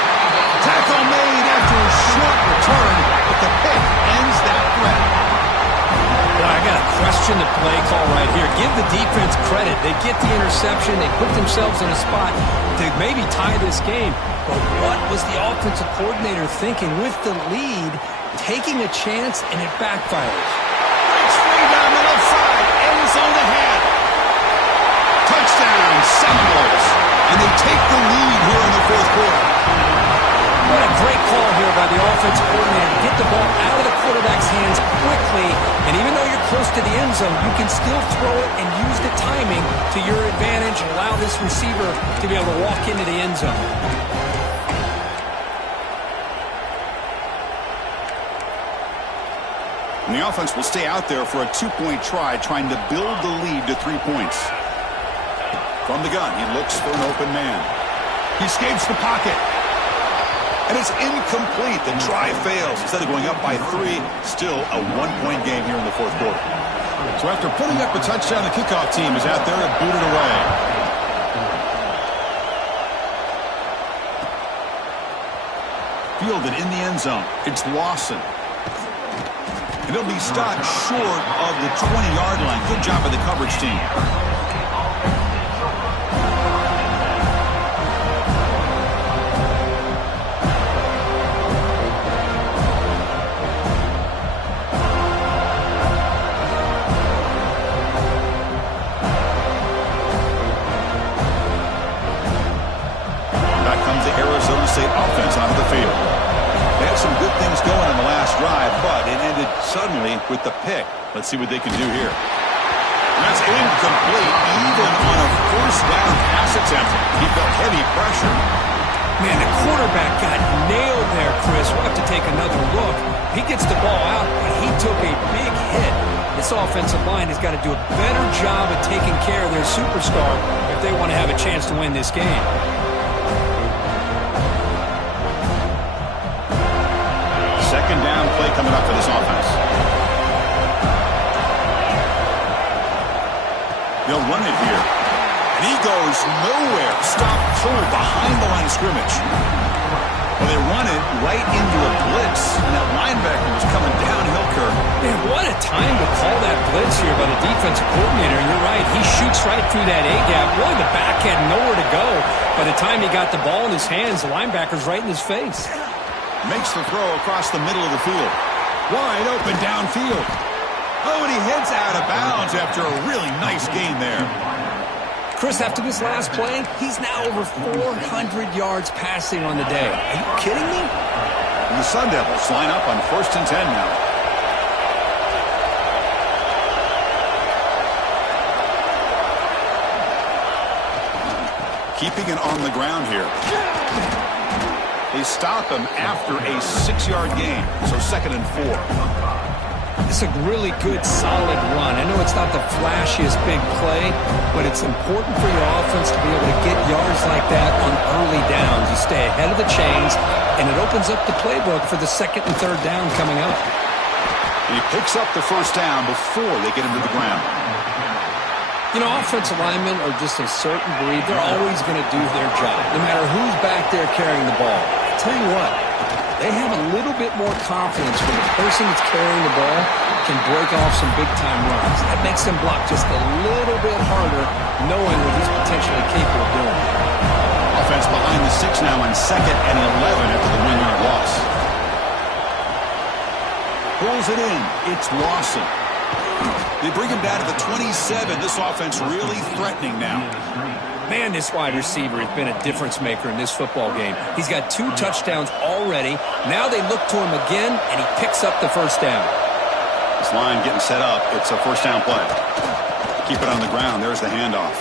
Tackle made after a short return, but the pick ends that threat. Well, I got to question the play call right here. Give the defense credit. They get the interception. They put themselves in a spot to maybe tie this game. But what was the offensive coordinator thinking with the lead, taking a chance, and it backfires? Breaks free down the left side, end zone ahead. Touchdown, Seminoles. And they take the lead here in the fourth quarter. What a great call here by the offensive coordinator. Get the ball out of the quarterback's hands quickly, and even though you're close to the end zone, you can still throw it and use the timing to your advantage and allow this receiver to be able to walk into the end zone. And the offense will stay out there for a two-point try, trying to build the lead to 3 points. From the gun, he looks for an open man. He escapes the pocket. And it's incomplete. The try fails. Instead of going up by 3, still a 1-point game here in the fourth quarter. So after putting up a touchdown, the kickoff team is out there and booted away. Fielded in the end zone. It's Lawson. And he'll be stopped short of the 20-yard line. Good job by the coverage team. State offense onto the field. They had some good things going on the last drive, but it ended suddenly with the pick. Let's see what they can do here. And that's incomplete, even on a first down pass attempt. He felt heavy pressure. Man, the quarterback got nailed there, Chris. We'll have to take another look. He gets the ball out, but he took a big hit. This offensive line has got to do a better job of taking care of their superstar if they want to have a chance to win this game. Second down play coming up for this offense. They'll run it here. And he goes nowhere. Stopped cold behind the line of scrimmage. Well, they run it right into a blitz. And that linebacker was coming downhill, Kirk. Man, what a time to call that blitz here by the defensive coordinator. And you're right. He shoots right through that A-gap. Really, the back had nowhere to go. By the time he got the ball in his hands, the linebacker's right in his face. Makes the throw across the middle of the field. Wide open downfield. Oh, and he heads out of bounds after a really nice gain there. Chris, after this last play, he's now over 400 yards passing on the day. Are you kidding me? And the Sun Devils line up on 1st and 10 now. Keeping it on the ground here. They stop him after a 6-yard gain, so 2nd and 4. It's a really good, solid run. I know it's not the flashiest big play, but it's important for your offense to be able to get yards like that on early downs. You stay ahead of the chains, and it opens up the playbook for the 2nd and 3rd down coming up. And he picks up the first down before they get him to the ground. You know, offensive linemen are just a certain breed. They're always going to do their job, no matter who's back there carrying the ball. I tell you what, they have a little bit more confidence when the person that's carrying the ball can break off some big-time runs. That makes them block just a little bit harder, knowing what he's potentially capable of doing. Offense behind the 6 now on 2nd and 11 after the 1-yard loss. Pulls it in. It's Lawson. They bring him down to the 27. This offense really threatening now. Man, this wide receiver has been a difference maker in this football game. He's got 2 touchdowns already. Now they look to him again, and he picks up the first down. This line getting set up. It's a first down play. Keep it on the ground. There's the handoff.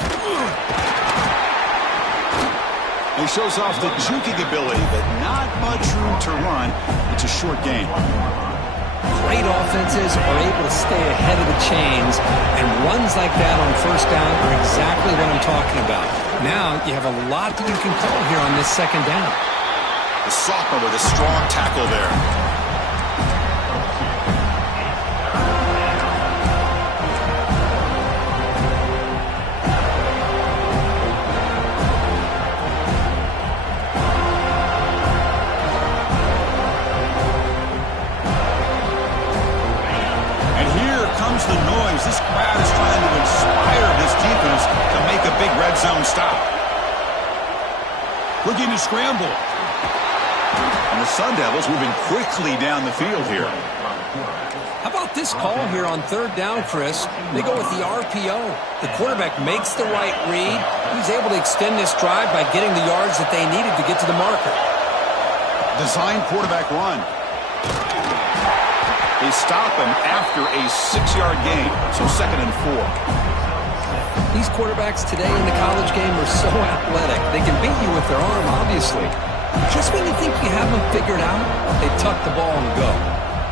He shows off the juking ability, but not much room to run. It's a short game. Great offenses are able to stay ahead of the chains, and runs like that on first down are exactly what I'm talking about. Now you have a lot that you can call here on this 2nd down. The sophomore with a strong tackle there. The noise. This crowd is trying to inspire this defense to make a big red zone stop. Looking to scramble. And the Sun Devils moving quickly down the field here. How about this call here on third down, Chris? They go with the RPO. The quarterback makes the right read. He's able to extend this drive by getting the yards that they needed to get to the marker. Design quarterback run. They stop him after a 6-yard gain, so 2nd and 4. These quarterbacks today in the college game are so athletic. They can beat you with their arm, obviously. Just when you think you have them figured out, they tuck the ball and go.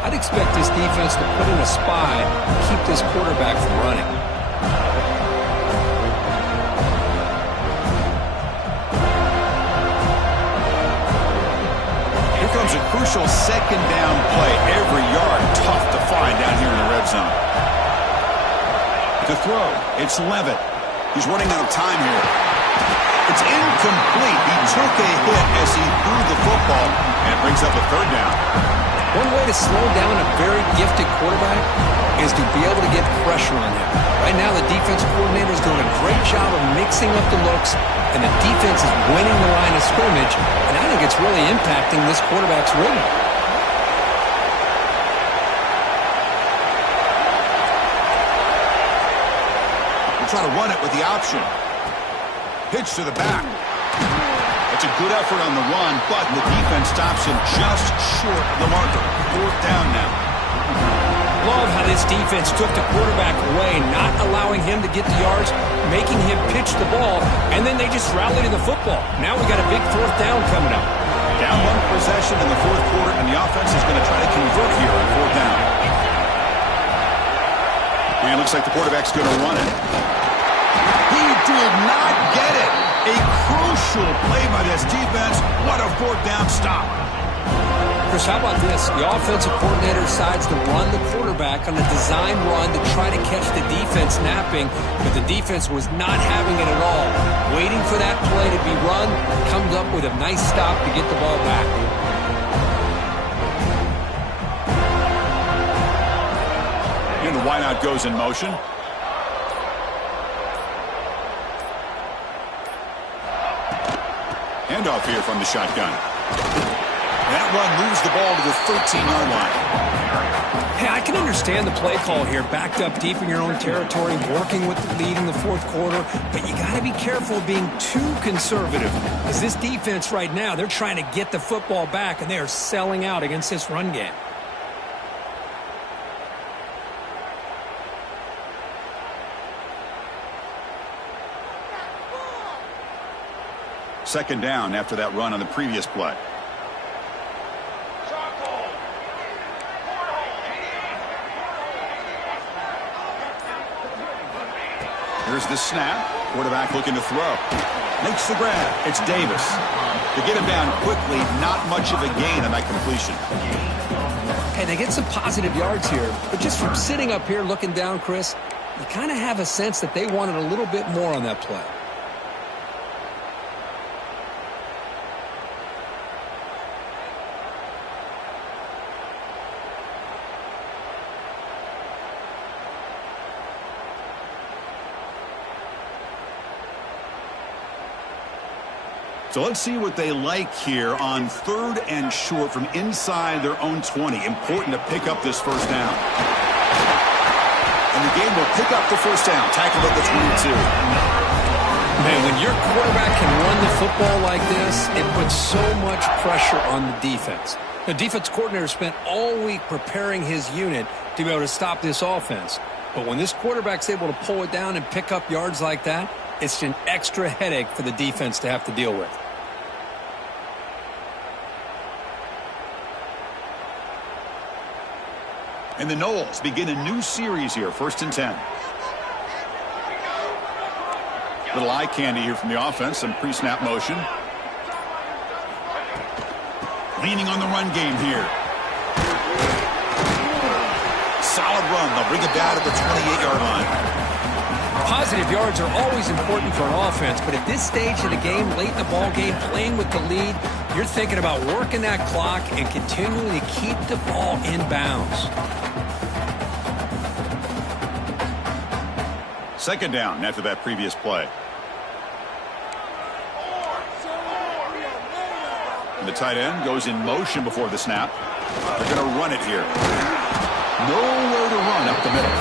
I'd expect this defense to put in a spy and keep this quarterback from running. Here comes a crucial 2nd down play. Every yard tough to find down here in the red zone. To throw, it's Levitt. He's running out of time here. It's incomplete. He took a hit as he threw the football, and it brings up a 3rd down. One way to slow down a very gifted quarterback is to be able to get pressure on him. Right now, the defensive coordinator is doing a great job of mixing up the looks, and the defense is winning the line of scrimmage, and I think it's really impacting this quarterback's rhythm. We'll try to run it with the option. Pitch to the back. It's a good effort on the run, but the defense stops him just short of the marker. 4th down now. Love how this defense took the quarterback away, not allowing him to get the yards, making him pitch the ball, and then they just rally to the football. Now we got a big 4th down coming up. Down 1 possession in the 4th quarter, and the offense is going to try to convert here on 4th down. And it looks like the quarterback's going to run it. He did not get it. A crucial play by this defense. What a 4th down stop. Chris, how about this? The offensive coordinator decides to run the quarterback on a design run to try to catch the defense napping, but the defense was not having it at all. Waiting for that play to be run, comes up with a nice stop to get the ball back. And the wideout goes in motion. Handoff here from the shotgun. That run moves the ball to the 13-yard line. Hey, I can understand the play call here. Backed up deep in your own territory, working with the lead in the 4th quarter, but you got to be careful of being too conservative. Because this defense right now, they're trying to get the football back, and they are selling out against this run game. Second down after that run on the previous play. Here's the snap. Quarterback looking to throw. Makes the grab. It's Davis. To get him down quickly, not much of a gain on that completion. Hey, they get some positive yards here, but just from sitting up here looking down, Chris, you kind of have a sense that they wanted a little bit more on that play. So let's see what they like here on 3rd and short from inside their own 20. Important to pick up this 1st down. And the game will pick up the 1st down. Tackled at the 22. Man, when your quarterback can run the football like this, it puts so much pressure on the defense. The defense coordinator spent all week preparing his unit to be able to stop this offense. But when this quarterback's able to pull it down and pick up yards like that, it's an extra headache for the defense to have to deal with. And the Noles begin a new series here, 1st and 10. Little eye candy here from the offense, some pre-snap motion. Leaning on the run game here. Solid run. They'll bring it down to the 28-yard line. Positive yards are always important for an offense, but at this stage of the game, late in the ball game, playing with the lead, you're thinking about working that clock and continuing to keep the ball in bounds. Second down after that previous play. And the tight end goes in motion before the snap. They're going to run it here. Nowhere to run up the middle.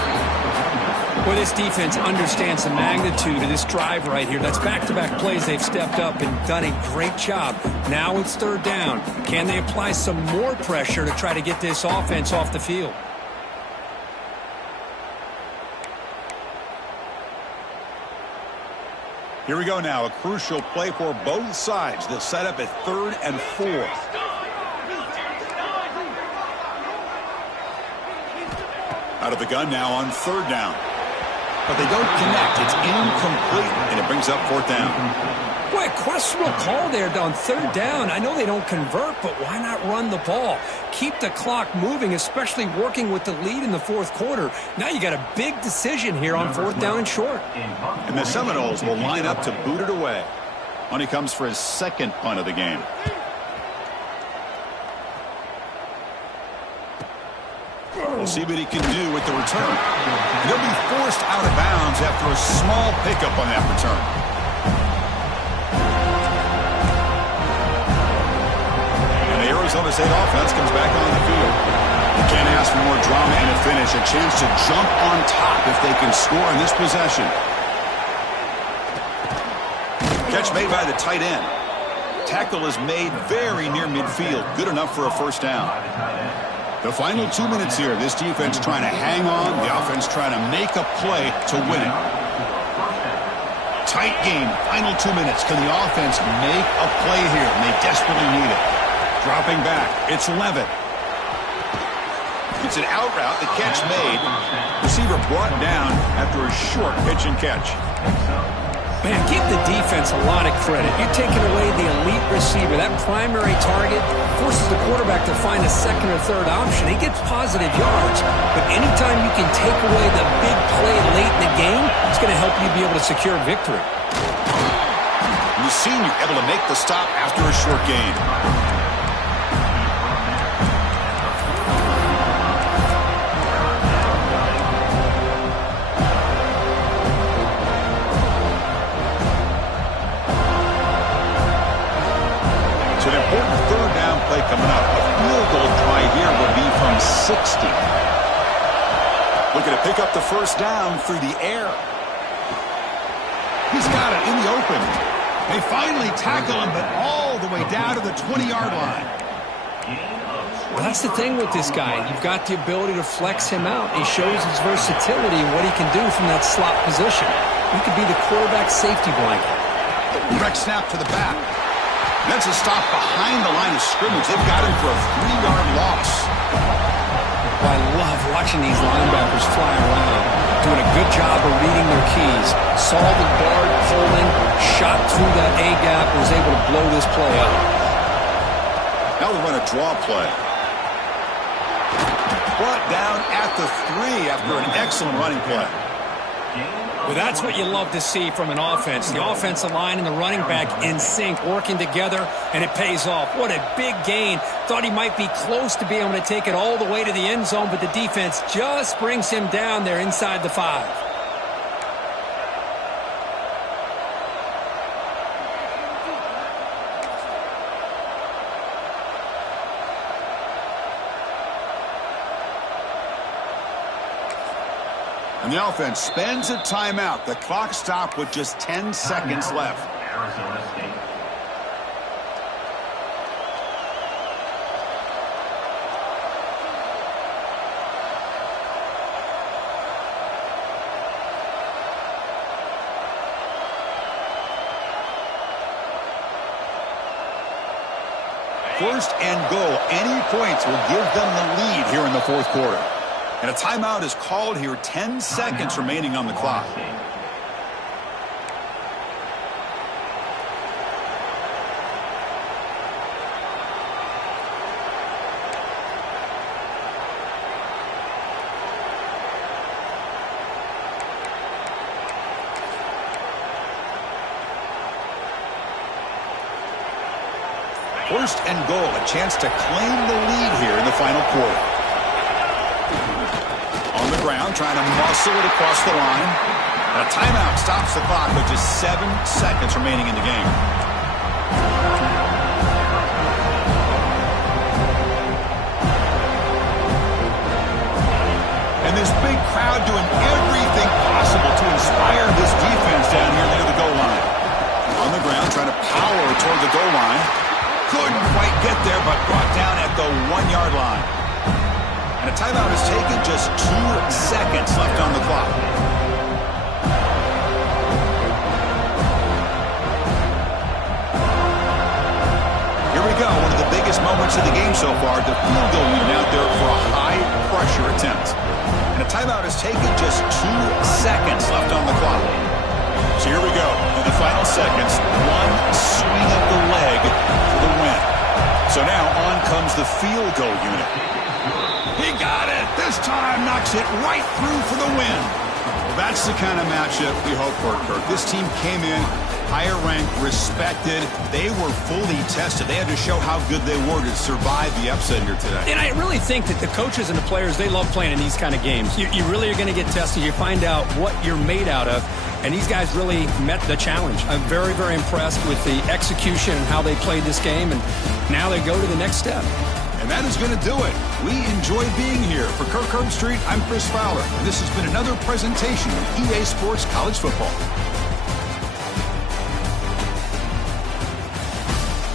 Well, this defense understands the magnitude of this drive right here. That's back-to-back plays. They've stepped up and done a great job. Now it's third down. Can they apply some more pressure to try to get this offense off the field? Here we go now. A crucial play for both sides. They'll set up at 3rd and 4. Out of the gun now on 3rd down. But they don't connect. It's incomplete, and it brings up 4th down. Boy, questionable call there on 3rd down. I know they don't convert, but why not run the ball? Keep the clock moving, especially working with the lead in the 4th quarter. Now you got a big decision here on 4th down and short. And the Seminoles will line up to boot it away. When he comes for his 2nd punt of the game. We'll see what he can do with the return. And he'll be forced out of bounds after a small pickup on that return. And the Arizona State offense comes back on the field. You can't ask for more drama in a finish. A chance to jump on top if they can score in this possession. Catch made by the tight end. Tackle is made very near midfield. Good enough for a 1st down. The final 2 minutes here. This defense trying to hang on. The offense trying to make a play to win it. Tight game. Final 2 minutes. Can the offense make a play here? And they desperately need it. Dropping back. It's Levitt. It's an out route. The catch made. Receiver brought down after a short pitch and catch. Man, give the defense a lot of credit. You're taking away the elite receiver. That primary target forces the quarterback to find a 2nd or 3rd option. He gets positive yards, but anytime you can take away the big play late in the game, it's going to help you be able to secure victory. The senior able to make the stop after a short gain. Coming up, a field goal try here will be from 60. Looking to pick up the 1st down through the air. He's got it in the open. They finally tackle him, but all the way down to the 20-yard line. Well, that's the thing with this guy. You've got the ability to flex him out. He shows his versatility and what he can do from that slot position. He could be the quarterback safety blanket. Direct snap to the back. That's a stop behind the line of scrimmage. They've got him for a 3-yard loss. Well, I love watching these linebackers fly around, doing a good job of reading their keys. Saw the guard pulling, shot through that A-gap, was able to blow this play up. Now they run a draw play. Brought down at the 3 after an excellent running play. Well, that's what you love to see from an offense. The offensive line and the running back in sync, working together, and it pays off. What a big gain. Thought he might be close to being able to take it all the way to the end zone, but the defense just brings him down there inside the 5. And the offense spends a timeout. The clock stopped with just 10 seconds left. Arizona State. First and goal. Any points will give them the lead here in the 4th quarter. And a timeout is called here. 10 seconds remaining on the clock. First and goal. A chance to claim the lead here in the final quarter. On the ground, trying to muscle it across the line. And a timeout stops the clock with just 7 seconds remaining in the game. And this big crowd doing everything possible to inspire this defense down here near the goal line. On the ground, trying to power toward the goal line. Couldn't quite get there, but brought down at the 1-yard line. And a timeout is taken, just 2 seconds left on the clock. Here we go, one of the biggest moments of the game so far. The field goal unit out there for a high-pressure attempt. And a timeout is taken, just 2 seconds left on the clock. So here we go, in the final seconds, one swing of the leg for the win. So now on comes the field goal unit. He got it! This time knocks it right through for the win. Well, that's the kind of matchup we hope for, Kirk. This team came in higher ranked, respected. They were fully tested. They had to show how good they were to survive the upset here today. And I really think that the coaches and the players, they love playing in these kind of games. You really are going to get tested. You find out what you're made out of. And these guys really met the challenge. I'm very, very impressed with the execution and how they played this game. And now they go to the next step. And that is going to do it. We enjoy being here. For Kirk Herbstreit, I'm Chris Fowler. And this has been another presentation of EA Sports College Football.